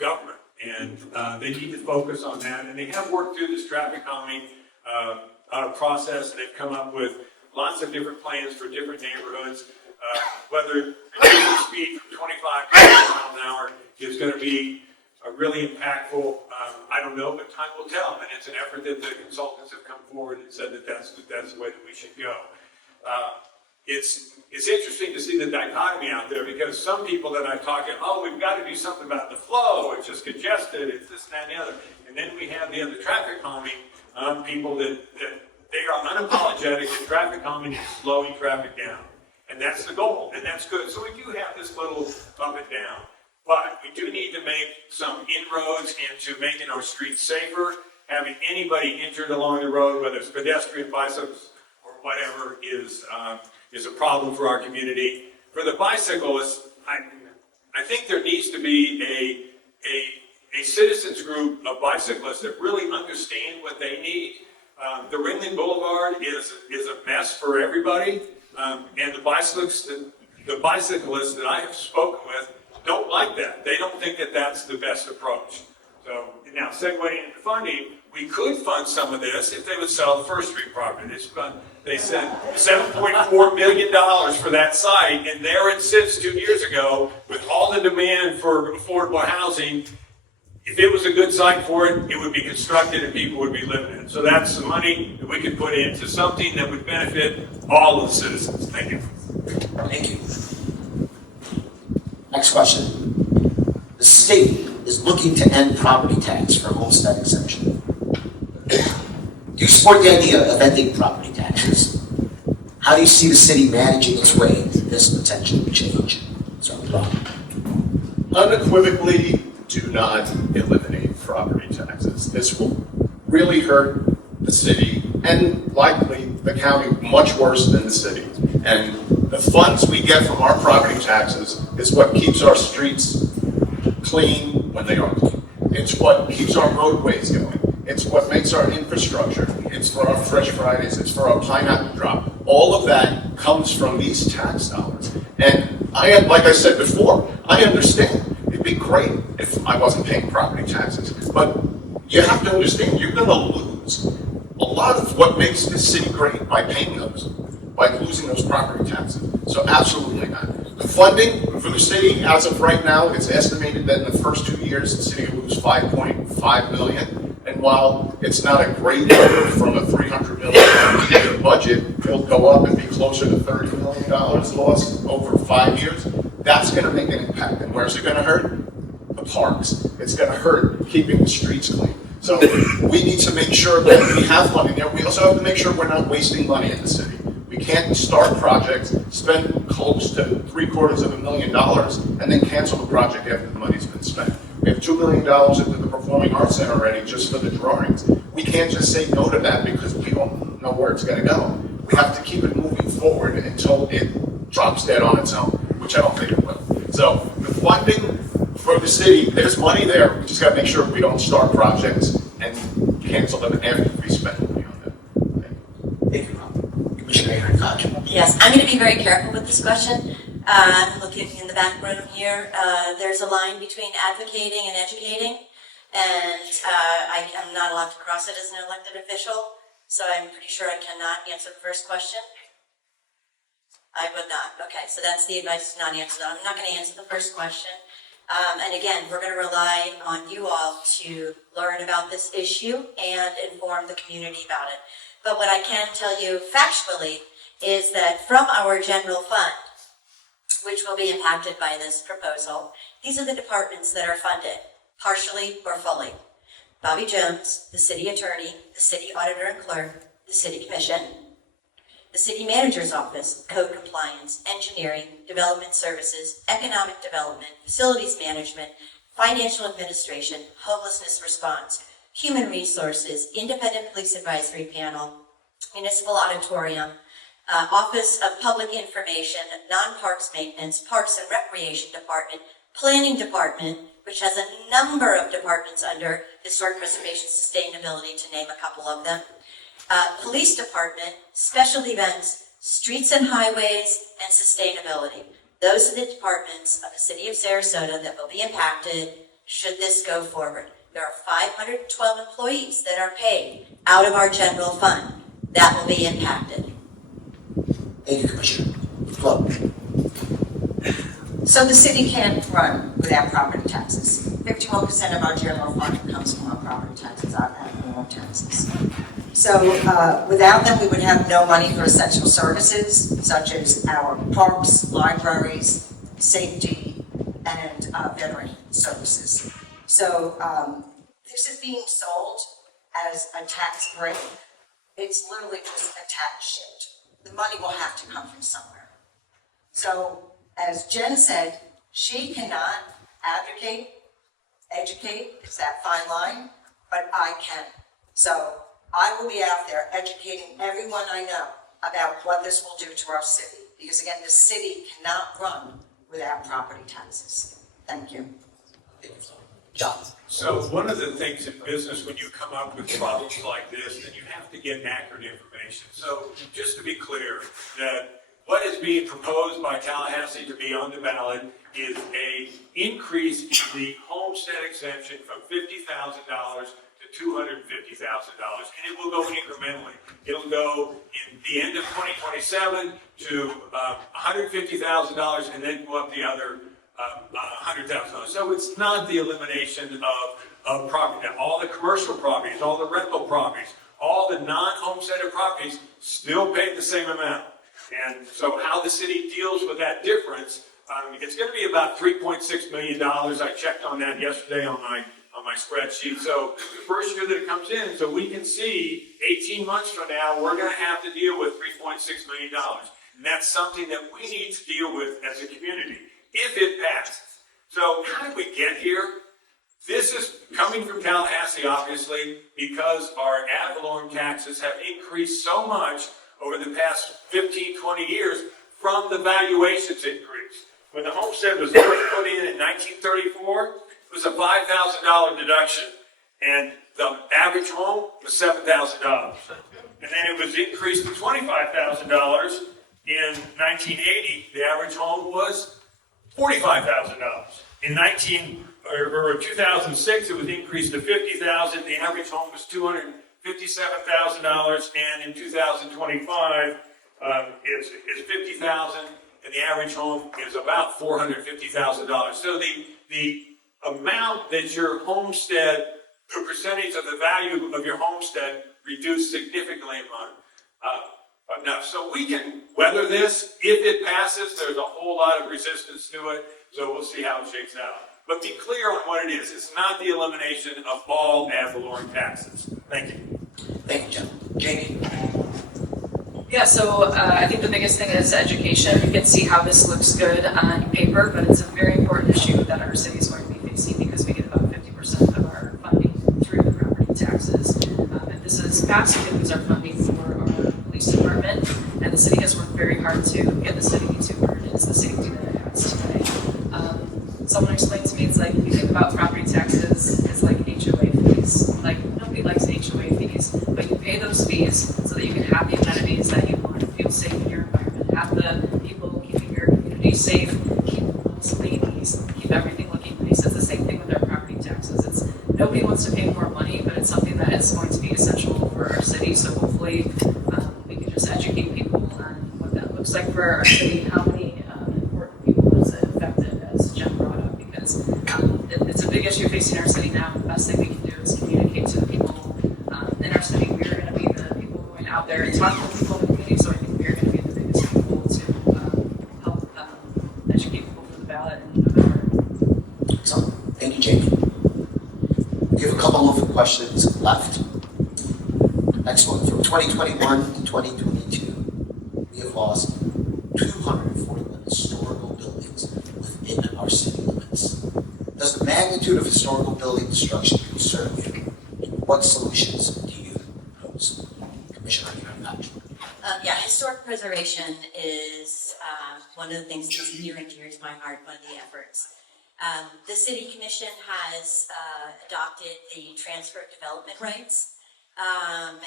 government, and they need to focus on that. And they have worked through this traffic calming process. They've come up with lots of different plans for different neighborhoods. Whether the speed from 25 to 30 miles an hour is going to be really impactful, I don't know, but time will tell. And it's an effort that the consultants have come forward and said that that's the way that we should go. It's interesting to see the dichotomy out there, because some people that I've talked to, we've got to do something about the flow, it's just congested, it's this, that, and the other. And then we have the other traffic calming people that they are unapologetic that traffic calming is slowing traffic down. And that's the goal, and that's good. So we do have this little up and down. But we do need to make some inroads into making our streets safer, having anybody injured along the road, whether it's pedestrian, bicycles, or whatever, is a problem for our community. For the bicyclists, I think there needs to be a citizens group of bicyclists that really understand what they need. The Ringling Boulevard is a mess for everybody, and the bicyclists that I have spoken with don't like that. They don't think that that's the best approach. So now, segueing into funding, we could fund some of this if they would sell the First Street property. They sent $7.4 million for that site, and there it sits 2 years ago with all the demand for affordable housing. If it was a good site for it, it would be constructed and people would be living in it. So that's some money that we could put into something that would benefit all of the citizens. Thank you. Thank you. Next question. The state is looking to end property tax for homestead exemption. Do you support the idea of ending property taxes? How do you see the city managing its way to this potential change? So, Rob. Unequivocally, do not eliminate property taxes. This will really hurt the city and likely the county much worse than the city. And the funds we get from our property taxes is what keeps our streets clean when they are clean. It's what keeps our roadways going. It's what makes our infrastructure. It's for our Fresh Fridays. It's for our pineapple drop. All of that comes from these tax dollars. And like I said before, I understand. It'd be great if I wasn't paying property taxes. But you have to understand, you're going to lose a lot of what makes this city great by paying those, by losing those property taxes. So absolutely not. The funding for the city, as of right now, it's estimated that in the first 2 years, the city will lose $5.5 million. And while it's not a great number from a $300 million budget, it'll go up and be closer to $30 million lost over 5 years. That's going to make an impact. And where's it going to hurt? The parks. It's going to hurt keeping the streets clean. So we need to make sure that we have money there. We also have to make sure we're not wasting money in the city. We can't start projects, spend close to $750,000, and then cancel the project after the money's been spent. We have $2 million into the Performing Arts Center already just for the drawings. We can't just say no to that because we don't know where it's going to go. We have to keep it moving forward until it drops dead on its own, which I don't think it will. So the funding for the city, there's money there. We just got to make sure we don't start projects and cancel them after we spend money on them. Thank you, Rob. Commissioner Ahearn-Koch. Yes, I'm going to be very careful with this question. Looking in the back room here, there's a line between advocating and educating, and I'm not allowed to cross it as an elected official, so I'm pretty sure I cannot answer the first question. I would not. Okay, so that's the advice to not answer that. I'm not going to answer the first question. And again, we're going to rely on you all to learn about this issue and inform the community about it. But what I can tell you factually is that from our general fund, which will be impacted by this proposal, these are the departments that are funded, partially or fully. Bobby Jones, the city attorney, the city auditor and clerk, the city commission, the city manager's office, code compliance, engineering, development services, economic development, facilities management, financial administration, homelessness response, human resources, independent police advisory panel, municipal auditorium, Office of Public Information, Non-Parks Maintenance, Parks and Recreation Department, Planning Department, which has a number of departments under Historic Preservation Sustainability, to name a couple of them, Police Department, Special Events, Streets and Highways, and Sustainability. Those are the departments of the city of Sarasota that will be impacted should this go forward. There are 512 employees that are paid out of our general fund. That will be impacted. Thank you, Commissioner. Flo. So the city can't run without property taxes. 51% of our general fund comes from our property taxes, our annual taxes. So without them, we would have no money for essential services, such as our parks, libraries, safety, and veteran services. So this is being sold as a tax break. It's literally just a tax shift. The money will have to come from somewhere. So as Jen said, she cannot advocate, educate, it's that fine line, but I can. So I will be out there educating everyone I know about what this will do to our city. Because again, the city cannot run without property taxes. Thank you. John. So one of the things in business, when you come up with problems like this, then you have to get accurate information. So just to be clear, that what is being proposed by Tallahassee to be on the ballot is a increase in the homestead exemption from $50,000 to $250,000, and it will go incrementally. It'll go in the end of 2027 to $150,000, and then go up the other $100,000. So it's not the elimination of property. Now, all the commercial properties, all the rental properties, all the non-homesteaded properties still pay the same amount. And so how the city deals with that difference, it's going to be about $3.6 million. I checked on that yesterday on my spreadsheet. So the first year that it comes in, so we can see 18 months from now, we're going to have to deal with $3.6 million. And that's something that we need to deal with as a community, if it passes. So how did we get here? This is coming from Tallahassee, obviously, because our ad valorem taxes have increased so much over the past 15, 20 years from the valuations increase. When the homestead was first put in 1934, it was a $5,000 deduction, and the average home was $7,000. And then it was increased to $25,000 in 1980. The average home was $45,000. In 2006, it was increased to $50,000. The average home was $257,000, and in 2025, it's $50,000, and the average home is about $450,000. So the amount that your homestead, the percentage of the value of your homestead, reduced significantly enough. So we can weather this. If it passes, there's a whole lot of resistance to it, so we'll see how it shakes out. But be clear on what it is. It's not the elimination of all ad valorem taxes. Thank you. Thank you, John. Jamie. Yeah, so I think the biggest thing is education. You can see how this looks good on paper, but it's a very important issue that our city is going to be facing because we get about 50% of our funding through the property taxes. If this is passed, we lose our funding for our police department, and the city has worked very hard to get the city to where it is the safety that it has today. Someone explained to me, it's like, if you think about property taxes, it's like HOA fees. Like, nobody likes HOA fees, but you pay those fees so that you can have the amenities that you want, feel safe in your environment, have the people keeping your community safe, keep ladies, keep everything looking nice. It's the same thing with our property taxes. It's nobody wants to pay more money, but it's something that is going to be essential for our city. So hopefully we can just educate people on what that looks like for our city, how many important people is it affected, as Jen brought up, because it's a big issue facing our city now. The best thing we can do is communicate to the people in our city. We're going to be the people going out there and talking to people in the community, so I think we're going to be the biggest people to help educate people for the ballot in November. Excellent. Thank you, Jamie. We have a couple of questions left. Next one. From 2021 to 2022, we have lost 241 historical buildings within our city limits. Does the magnitude of historical building destruction concern you? What solutions do you propose? Commissioner Ahearn-Koch. Yeah, historic preservation is one of the things that's near and dear to my heart, one of the efforts. The City Commission has adopted the transfer of development rights. And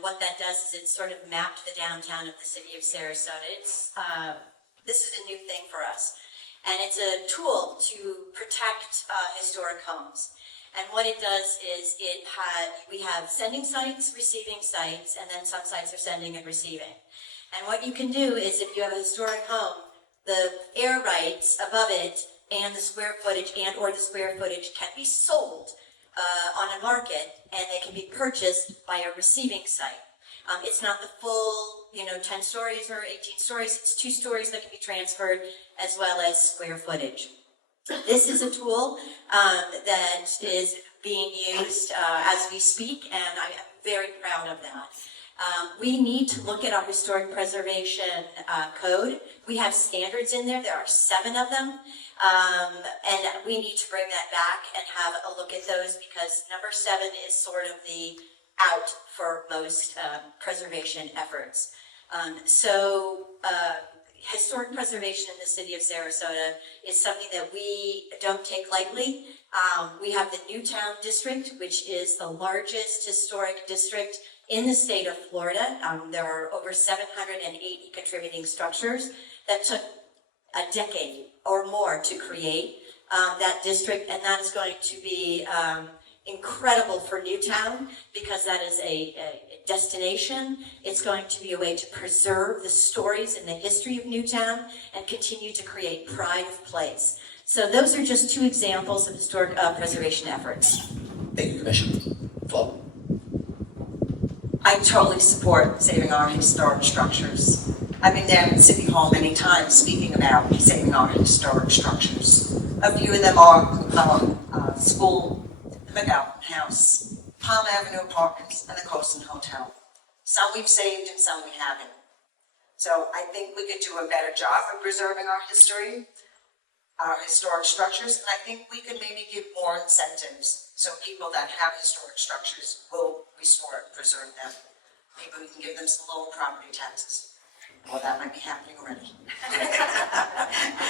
what that does is it sort of mapped the downtown of the city of Sarasota. This is a new thing for us. And it's a tool to protect historic homes. And what it does is we have sending sites, receiving sites, and then some sites are sending and receiving. And what you can do is if you have a historic home, the air rights above it and the square footage or the square footage can be sold on a market, and they can be purchased by a receiving site. It's not the full, 10 stories or 18 stories. It's 2 stories that can be transferred, as well as square footage. This is a tool that is being used as we speak, and I'm very proud of that. We need to look at our historic preservation code. We have standards in there. There are 7 of them. And we need to bring that back and have a look at those, because number 7 is sort of the out for most preservation efforts. Historic preservation in the city of Sarasota is something that we don't take lightly. We have the Newtown District, which is the largest historic district in the state of Florida. There are over 780 contributing structures that took a decade or more to create that district, and that is going to be incredible for Newtown because that is a destination. It's going to be a way to preserve the stories and the history of Newtown and continue to create pride of place. So those are just two examples of historic preservation efforts. Thank you, Commissioner. Flo? I totally support saving our historic structures. I've been down at City Hall many times speaking about saving our historic structures. A few of them are Capella School, the McAlpin House, Palm Avenue Apartments, and the Coastal Hotel. Some we've saved and some we haven't. So I think we could do a better job of preserving our history, our historic structures, and I think we could maybe give more incentives so people that have historic structures will restore and preserve them. Maybe we can give them some lower property taxes. Well, that might be happening already.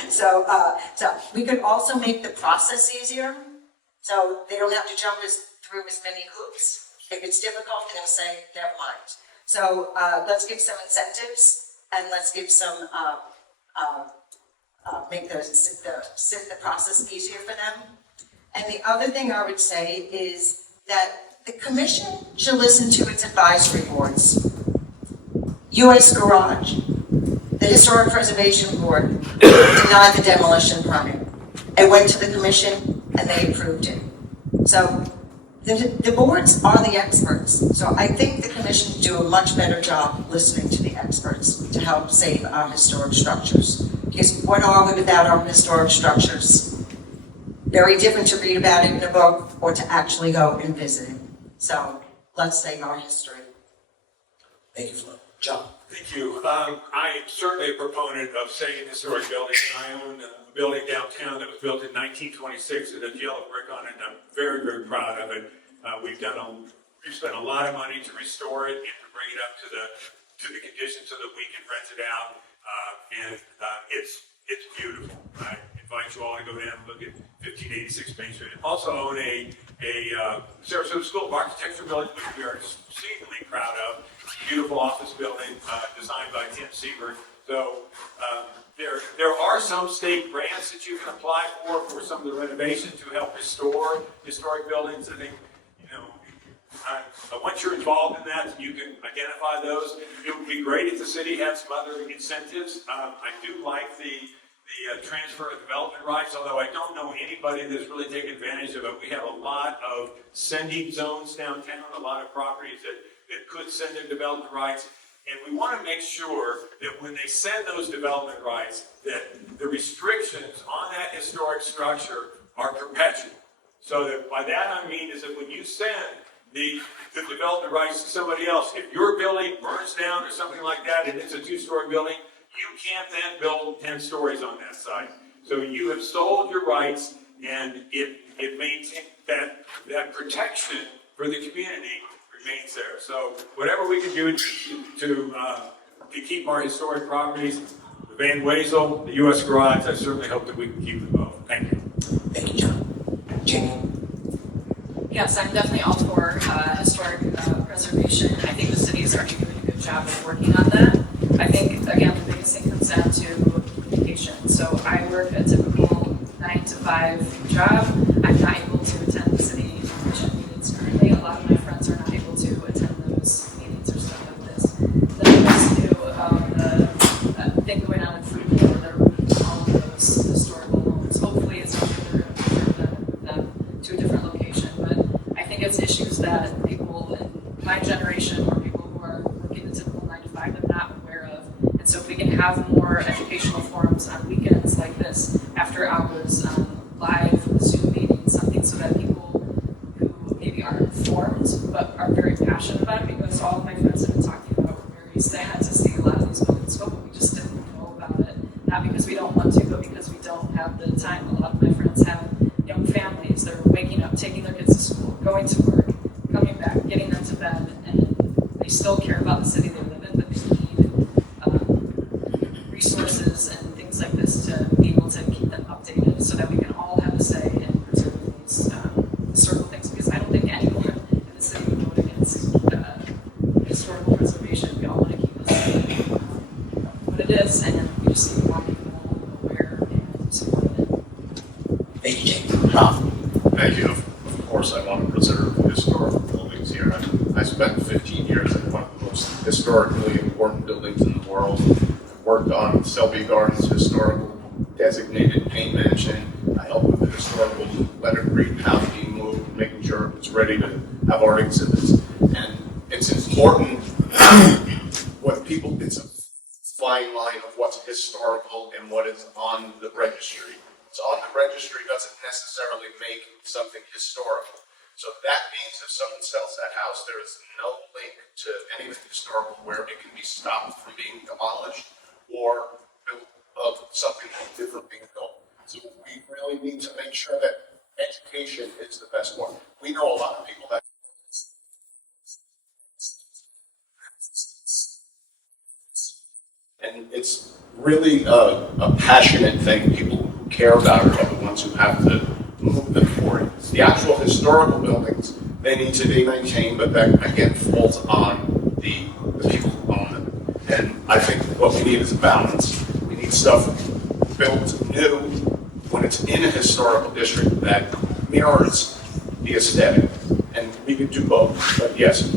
So we could also make the process easier, so they don't have to jump through as many hoops. If it's difficult, they're going to say, never mind. So let's give some incentives, and let's give some, make the process easier for them. And the other thing I would say is that the commission should listen to its advisory boards. U.S. Garage, the Historic Preservation Board denied the demolition permit. It went to the commission and they approved it. So the boards are the experts. So I think the commission should do a much better job listening to the experts to help save our historic structures. Because what are we without our historic structures? Very different to read about it in a book or to actually go and visit it. So let's save our history. Thank you, Flo. John? Thank you. I'm certainly a proponent of saving historic buildings. I own a building downtown that was built in 1926 with a yellow brick on it, and I'm very, very proud of it. We've spent a lot of money to restore it and to bring it up to the condition so that we can rent it out. It's beautiful. I invite you all to go down and look at 1586 Main Street. I also own a Sarasota School of Architecture building, which we are exceedingly proud of. Beautiful office building designed by Tim Siebert. So there are some state grants that you can apply for some of the renovation to help restore historic buildings. I think, once you're involved in that, you can identify those. It would be great if the city had some other incentives. I do like the transfer of development rights, although I don't know anybody that's really taken advantage of it. We have a lot of sending zones downtown, a lot of properties that could send their development rights. And we want to make sure that when they send those development rights, that the restrictions on that historic structure are perpetual. So that by that I mean is that when you send the development rights to somebody else, if your building burns down or something like that and it's a two-story building, you can't then build 10 stories on that site. So you have sold your rights, and it maintains that protection for the community remains there. So whatever we can do to keep our historic properties, the Van Wezel, the U.S. Garage, I certainly hope that we can keep them both. Thank you. Thank you, John. Jamie? Yes, I'm definitely all for historic preservation. I think the city is starting to do a good job of working on that. I think, again, the biggest thing comes down to communication. So I work a typical 9-to-5 job. I'm not able to attend the city commission meetings currently. A lot of my friends are not able to attend those meetings or stuff like this. Then let's do the thing going on in Fruitvale, where all of those historical homes. Hopefully it's going to preserve them and move them to a different location. But I think it's issues that people in my generation or people who are working the typical 9-to-5 are not aware of. And so if we can have more educational forums on weekends like this, after hours, live Zoom meetings, something so that people who maybe aren't informed but are very passionate about it, because all of my friends have been talking about, we're very sad to see a lot of these buildings go, but we just didn't know about it. Not because we don't want to, but because we don't have the time. A lot of my friends have young families. They're waking up, taking their kids to school, going to work, coming back, getting them to bed, and they still care about the city they live in, but they need resources and things like this to be able to keep them updated so that we can all have a say in preserving these is, and we just need more people aware and supportive of it. Thank you, Jamie. Rob? Thank you. Of course, I want to preserve the historical buildings here. I spent 15 years in one of the most historically important buildings in the world. I worked on Selby Gardens historical designated paint mansion. I helped with the historical letter green house being moved, making sure it's ready to have art exhibits. And it's important what people, it's a fine line of what's historical and what is on the registry. What's on the registry doesn't necessarily make something historical. So that means if someone sells that house, there is no link to anything historical where it can be stopped from being demolished or built of something different being built. So we really need to make sure that education is the best one. We know a lot of people that and it's really a passionate thing. People who care about it are the ones who have to move them forward. The actual historical buildings, they need to be maintained, but that again falls on the people who own them. And I think what we need is a balance. We need stuff built new when it's in a historical district that mirrors the aesthetic. And we can do both. But yes,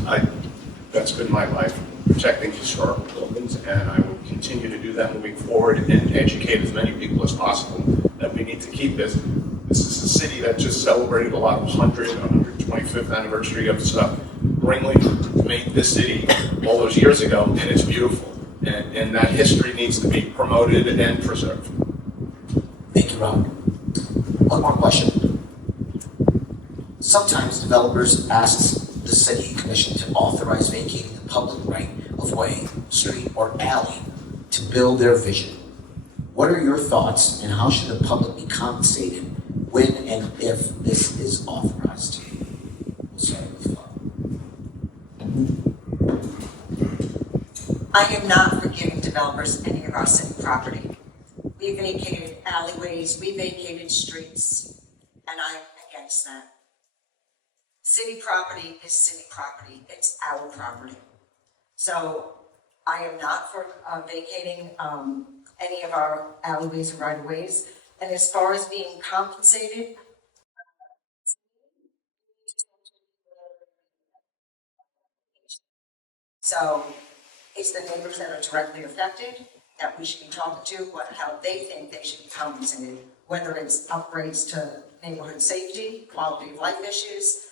that's been my life, protecting historical buildings, and I will continue to do that moving forward and educate as many people as possible that we need to keep this. This is a city that just celebrated a lot of 125th anniversary of stuff. Brinkley made this city all those years ago, and it's beautiful. And that history needs to be promoted and preserved. Thank you, Rob. One more question. Sometimes developers ask the city commission to authorize vacating the public right of way, street, or alley to build their vision. What are your thoughts, and how should the public be compensated when and if this is authorized? We'll start with Flo. I am not forgiving developers any of our city property. We vacated alleyways, we vacated streets, and I'm against that. City property is city property, it's our property. So I am not for vacating any of our alleyways and right-of-ways. And as far as being compensated, so it's the neighbors that are directly affected that we should be talking to, how they think they should be compensated, whether it's upgrades to neighborhood safety, quality of life issues.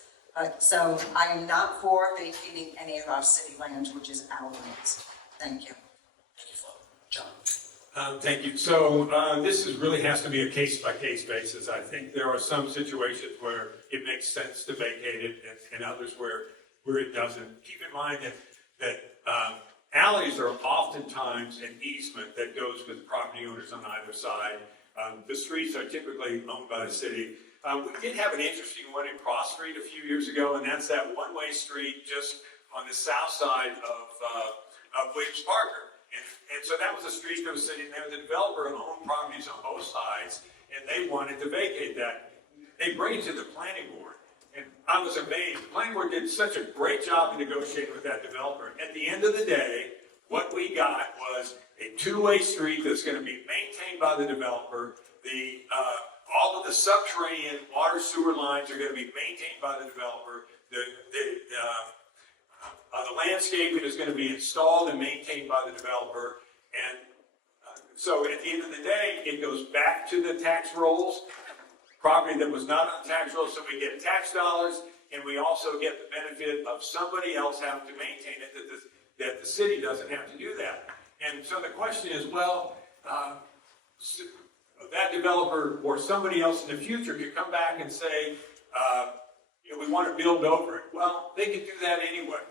So I am not for vacating any of our city lands, which is our lands. Thank you. Thank you, Flo. John. Thank you. So this really has to be a case-by-case basis. I think there are some situations where it makes sense to vacate it, and others where it doesn't. Keep in mind that alleys are oftentimes an easement that goes with property owners on either side. The streets are typically owned by the city. We did have an interesting one in Cross Street a few years ago, and that's that one-way street just on the south side of Williams Parker. And so that was a street that was sitting there. The developer owned properties on both sides, and they wanted to vacate that. They bring it to the planning board, and I was amazed. The planning board did such a great job in negotiating with that developer. At the end of the day, what we got was a two-way street that's going to be maintained by the developer. All of the subterranean water sewer lines are going to be maintained by the developer. The landscaping is going to be installed and maintained by the developer. And so at the end of the day, it goes back to the tax rolls, property that was not on tax rolls, so we get tax dollars, and we also get the benefit of somebody else having to maintain it, that the city doesn't have to do that. And so the question is, well, that developer or somebody else in the future could come back and say, we want to build over it. Well, they could do that anyway.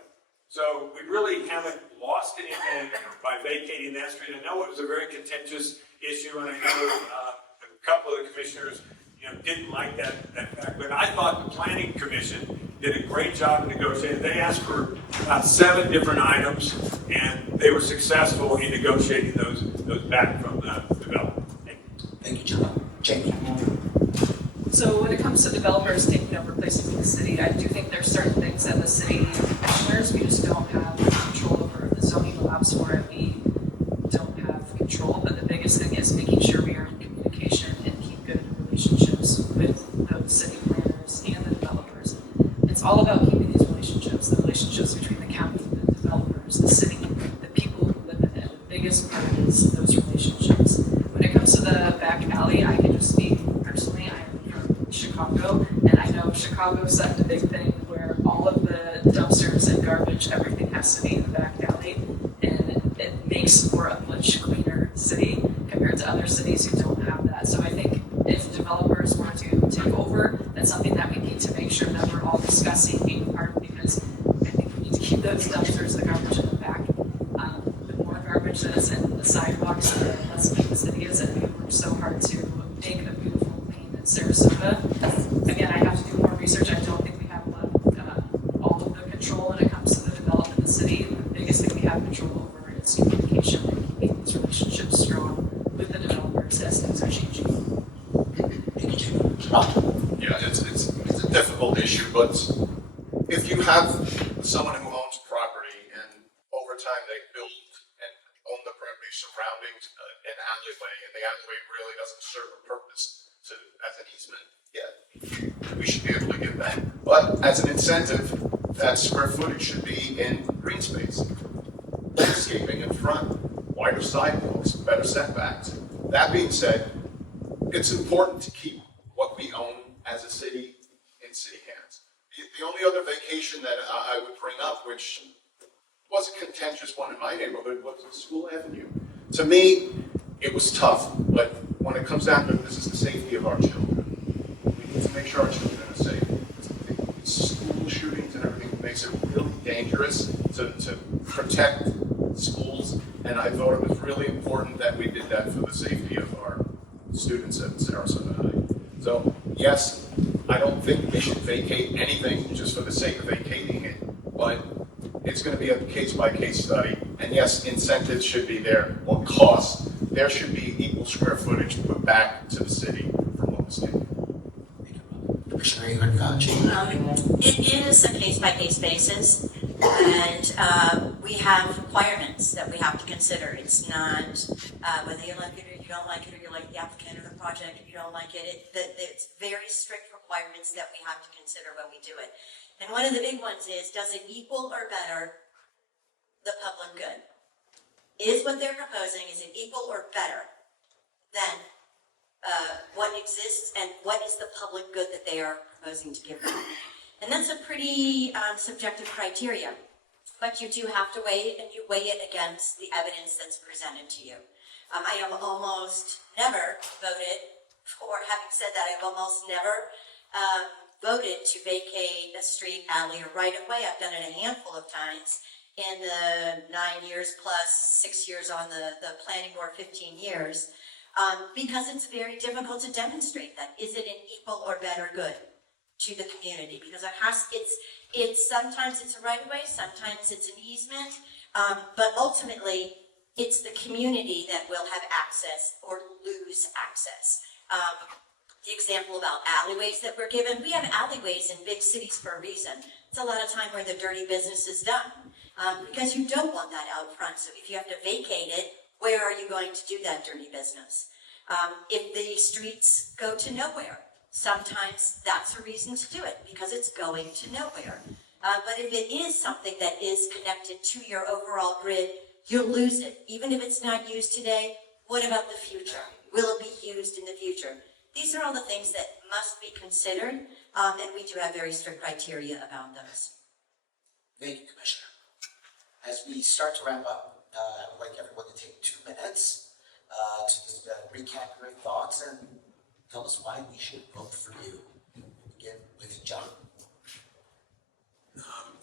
So we really haven't lost anything by vacating that street. I know it was a very contentious issue, and I know a couple of the commissioners, didn't like that fact. But I thought the Planning Commission did a great job of negotiating. They asked for about 7 different items, and they were successful in negotiating those back from the developer. Thank you, John. Jamie. So when it comes to developers taking over places in the city, I do think there's certain things that the city commissioners, we just don't have control over. The zoning allows for it. We don't have control Chicago set a big thing where all of the dumpsters and garbage, everything has to be in the back alley, and it makes for a much cleaner city compared to other cities who don't have that. So I think if developers were to take over, that's something that we need to make sure that we're all discussing being part of, because I think we need to keep those dumpsters, the garbage in the back. The more garbage that's in the sidewalks, the less clean the city is, and we work so hard to make a beautiful, clean Sarasota. Again, I have to do more research. I don't think we have all of the control when it comes to the development of the city. The biggest thing we have control over is communication and keeping these relationships strong with the developers as things are changing. Yeah, it's a difficult issue, but if you have someone who owns property and over time they build and own the property surrounding an alleyway, and the alleyway really doesn't serve a purpose as an easement, yeah, we should be able to give that. But as an incentive, that square footage should be in green space, landscaping in front, wider sidewalks, better setbacks. That being said, it's important to keep what we own as a city in city hands. The only other vacation that I would bring up, which was a contentious one in my neighborhood, was School Avenue. To me, it was tough, but when it comes down to this is the safety of our children. We need to make sure our children are safe. School shootings and everything makes it really dangerous to protect schools, and I thought it was really important that we did that for the safety of our students at Sarasota High. So, yes, I don't think we should vacate anything just for the sake of vacating it, but it's going to be a case-by-case study. And yes, incentives should be there, or costs. There should be equal square footage put back to the city from what was taken. Commissioner Ahearn-Koch. It is a case-by-case basis, and we have requirements that we have to consider. It's not whether you like it or you don't like it, or you like the applicant or the project, or you don't like it. It's very strict requirements that we have to consider when we do it. And one of the big ones is, does it equal or better the public good? Is what they're proposing, is it equal or better than what exists, and what is the public good that they are proposing to give them? And that's a pretty subjective criteria, but you do have to weigh it, and you weigh it against the evidence that's presented to you. I have almost never voted, or having said that, I've almost never voted to vacate a street, alley, or right of way. I've done it a handful of times in the 9 years plus 6 years on the planning board, 15 years. Because it's very difficult to demonstrate that. Is it an equal or better good to the community? Because it's sometimes it's a right of way, sometimes it's an easement, but ultimately it's the community that will have access or lose access. The example about alleyways that we're given, we have alleyways in big cities for a reason. It's a lot of time where the dirty business is done, because you don't want that out front. So if you have to vacate it, where are you going to do that dirty business? If the streets go to nowhere, sometimes that's a reason to do it, because it's going to nowhere. But if it is something that is connected to your overall grid, you'll lose it. Even if it's not used today, what about the future? Will it be used in the future? These are all the things that must be considered, and we do have very strict criteria about those. Thank you, Commissioner. As we start to wrap up, I would like everyone to take 2 minutes to just recap your thoughts and tell us why we should vote for you. Begin with John.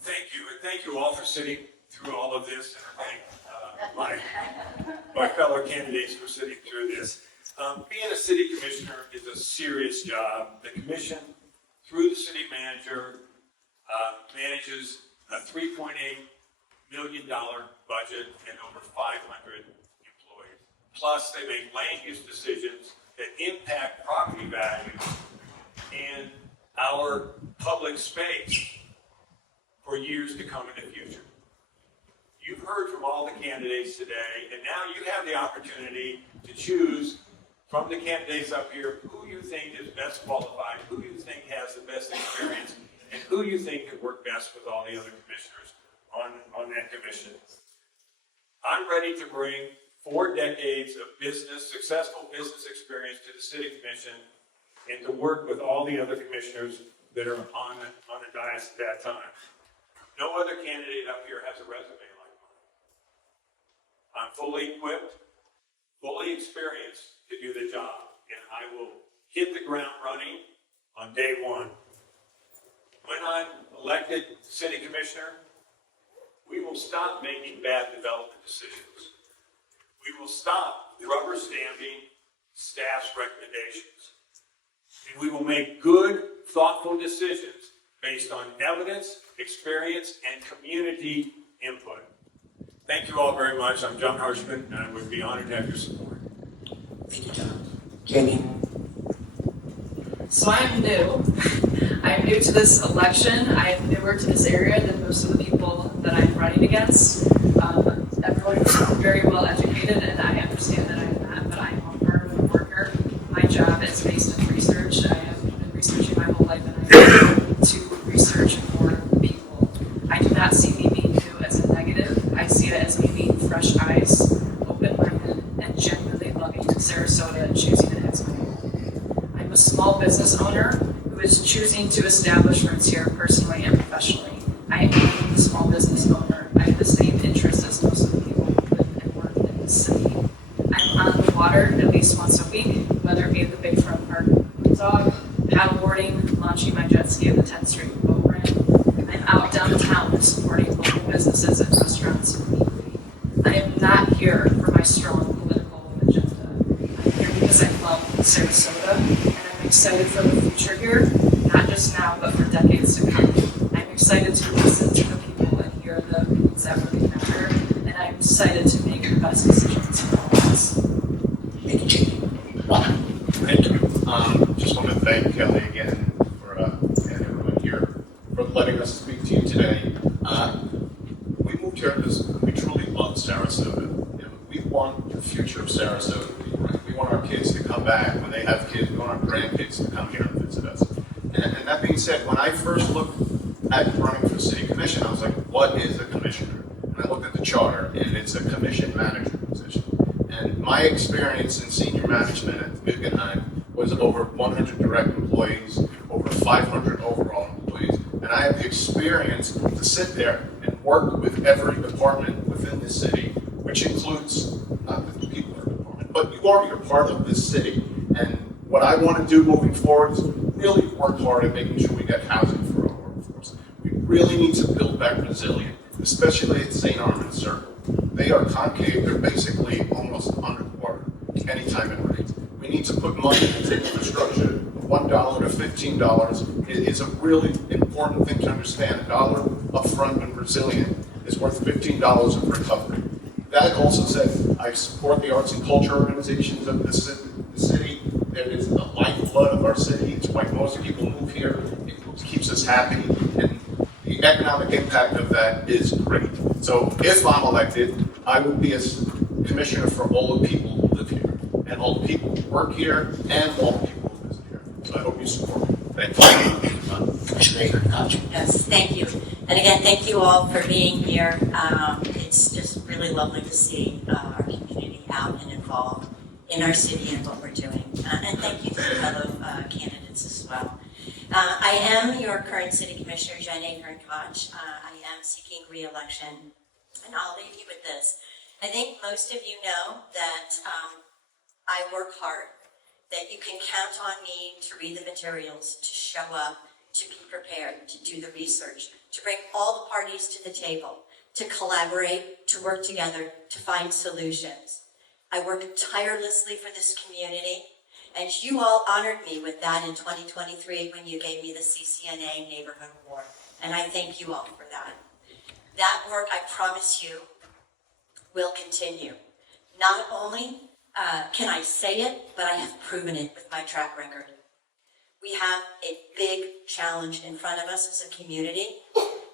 Thank you, and thank you all for sitting through all of this, and thank my fellow candidates for sitting through this. Being a city commissioner is a serious job. The commission, through the city manager, manages a $3.8 million budget and over 500 employees. Plus, they make land use decisions that impact property values and our public space for years to come in the future. You've heard from all the candidates today, and now you have the opportunity to choose from the candidates up here who you think is best qualified, who you think has the best experience, and who you think could work best with all the other commissioners on that commission. I'm ready to bring 4 decades of successful business experience to the city commission, and to work with all the other commissioners that are on the dais at that time. No other candidate up here has a resume like mine. I'm fully equipped, fully experienced to do the job, and I will hit the ground running on day one. When I'm elected city commissioner, we will stop making bad development decisions. We will stop rubber stamping staff's recommendations. And we will make good, thoughtful decisions based on evidence, experience, and community input. Thank you all very much. I'm John Harshman, and I would be honored to have your support. Thank you, John. Jamie? So I'm new. I'm new to this election. I'm newer to this area than most of the people that I'm running against. Everyone is very well educated, and I understand that I'm not, but I'm a hard worker. My job is based in research. I have been researching my whole life, and I need to research for people. I do not see me being new as a negative. I see it as me being fresh eyes, open-minded, and genuinely loving Sarasota and choosing it as my home. I'm a small business owner who is choosing to establish roots here personally and professionally. I am a small business owner. I have the same interests as most of the people who live and work in this city. I'm on the water at least once a week, whether it be at the Bayfront Park dog, paddleboarding, launching my jet ski at the 10th Street boat ramp. I'm out downtown supporting local businesses and restaurants in the community. I am not here for my strong political agenda. I'm here because I love Sarasota, and I'm excited for the future here, not just now, but for decades to come. I'm excited to listen to the people and hear the opinions that really matter, and I'm excited to make the best decisions for all of us. Thank you, Jamie. Ron? Thank you. Just want to thank Kelly again for and everyone here for letting us speak to you today. We moved here because we truly love Sarasota. And we want the future of Sarasota to be bright. We want our kids to come back. When they have kids, we want our grandkids to come here and visit us. And that being said, when I first looked at running for city commission, I was like, what is a commissioner? And I looked at the charter, and it's a commission manager position. And my experience in senior management at Guggenheim was over 100 direct employees, over 500 overall employees. And I have the experience to sit there and work with every department within the city, which includes not the people in the department, but you're part of this city. And what I want to do moving forward is really work hard at making sure we get housing for our workforce. We really need to build back resilient, especially at St. Armand Circle. They are concave, they're basically almost underwater anytime it rains. We need to put money into infrastructure. $1 to $15 is a really important thing to understand. $1 upfront and resilient is worth $15 of recovery. That also said, I support the arts and culture organizations of the city. It is the lifeblood of our city. It's why most people move here. It keeps us happy, and the economic impact of that is great. So if I'm elected, I would be a commissioner for all the people who live here, and all the people who work here, and all the people who visit here. So I hope you support me. Thank you. Commissioner Ahearn-Koch? Yes, thank you. And again, thank you all for being here. It's just really lovely to see our community out and involved in our city and what we're doing. And thank you to the fellow candidates as well. I am your current city commissioner, Jaime Ahearn-Koch. I am seeking re-election, and I'll leave you with this. I think most of you know that I work hard, that you can count on me to read the materials, to show up, to be prepared, to do the research, to bring all the parties to the table, to collaborate, to work together, to find solutions. I work tirelessly for this community, and you all honored me with that in 2023 when you gave me the CCNA Neighborhood Award, and I thank you all for that. That work, I promise you, will continue. Not only can I say it, but I have proven it with my track record. We have a big challenge in front of us as a community,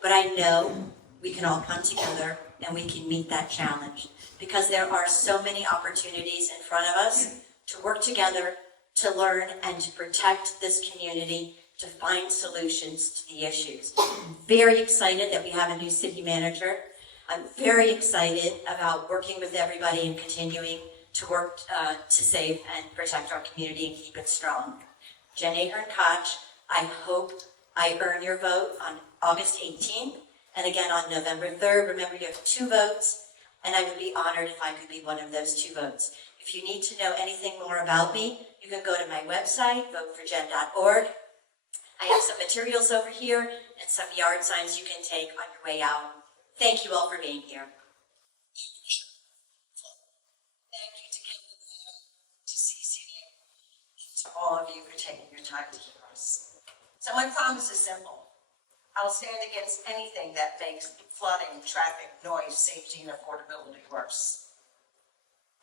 but I know we can all come together and we can meet that challenge because there are so many opportunities in front of us to work together, to learn, and to protect this community, to find solutions to the issues. I'm very excited that we have a new city manager. I'm very excited about working with everybody and continuing to work to save and protect our community and keep it strong. Jaime Ahearn-Koch, I hope I earn your vote on August 18th, and again on November 3rd. Remember, you have 2 votes, and I would be honored if I could be one of those 2 votes. If you need to know anything more about me, you can go to my website, voteforjen.org. I have some materials over here and some yard signs you can take on your way out. Thank you all for being here. Thank you to Kelly, to CCNA, to all of you for taking your time to hear us. So my promise is simple. I'll stand against anything that makes flooding, traffic, noise, safety, and affordability worse.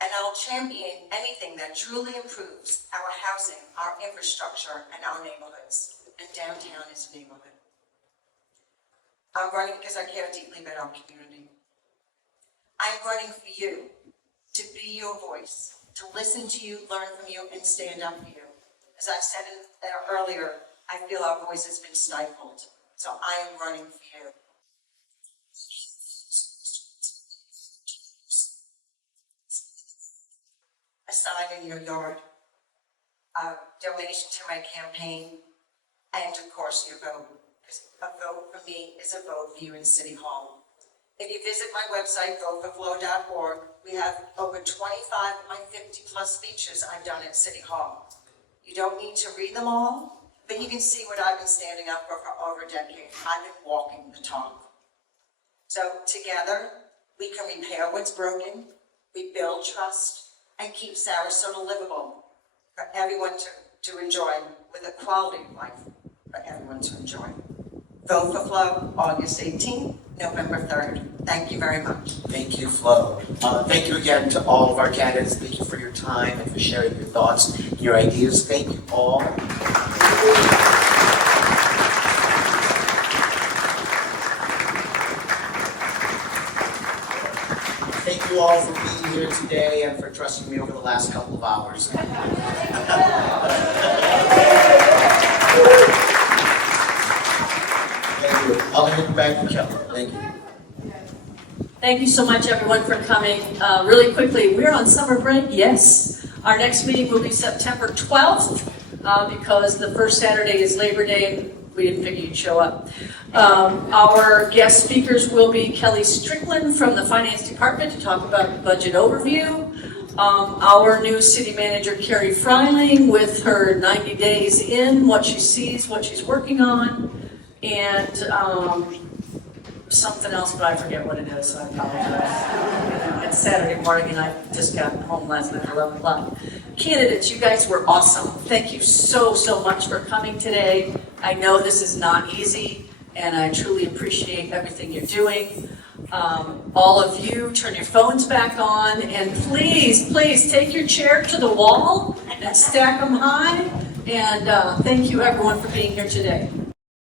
And I'll champion anything that truly improves our housing, our infrastructure, and our neighborhoods. And downtown is a neighborhood. I'm running because I care deeply about our community. I'm running for you, to be your voice, to listen to you, learn from you, and stand up for you. As I said earlier, I feel our voice has been stifled. So I am running for you. A sign in your yard, a donation to my campaign, and of course your vote. A vote for me is a vote for you in City Hall. If you visit my website, voteforflo.org, we have over 25 of my 50+ speeches I've done at City Hall. You don't need to read them all, but you can see what I've been standing up for over a decade. I've been walking the talk. So together, we can repair what's broken, rebuild trust, and keep Sarasota livable for everyone to enjoy, with a quality of life for everyone to enjoy. Vote for Flo, August 18th, November 3rd. Thank you very much. Thank you, Flo. Thank you again to all of our candidates. Thank you for your time and for sharing your thoughts, your ideas. Thank you all. Thank you all for being here today and for trusting me over the last couple of hours. Thank you. I'll hand it back to Kelly. Thank you. Thank you so much, everyone, for coming. Really quickly, we're on summer break, yes. Our next meeting will be September 12th because the first Saturday is Labor Day and we didn't figure you'd show up. Our guest speakers will be Kelly Strickland from the Finance Department to talk about the budget overview. Our new city manager, Carrie Freiling, with her 90 days in, what she sees, what she's working on, and something else, but I forget what it is, so I apologize. It's Saturday morning and I just got home last night at 11 o'clock. Candidates, you guys were awesome. Thank you so much for coming today. I know this is not easy, and I truly appreciate everything you're doing. All of you, turn your phones back on, and please take your chair to the wall and stack them high. And thank you, everyone, for being here today.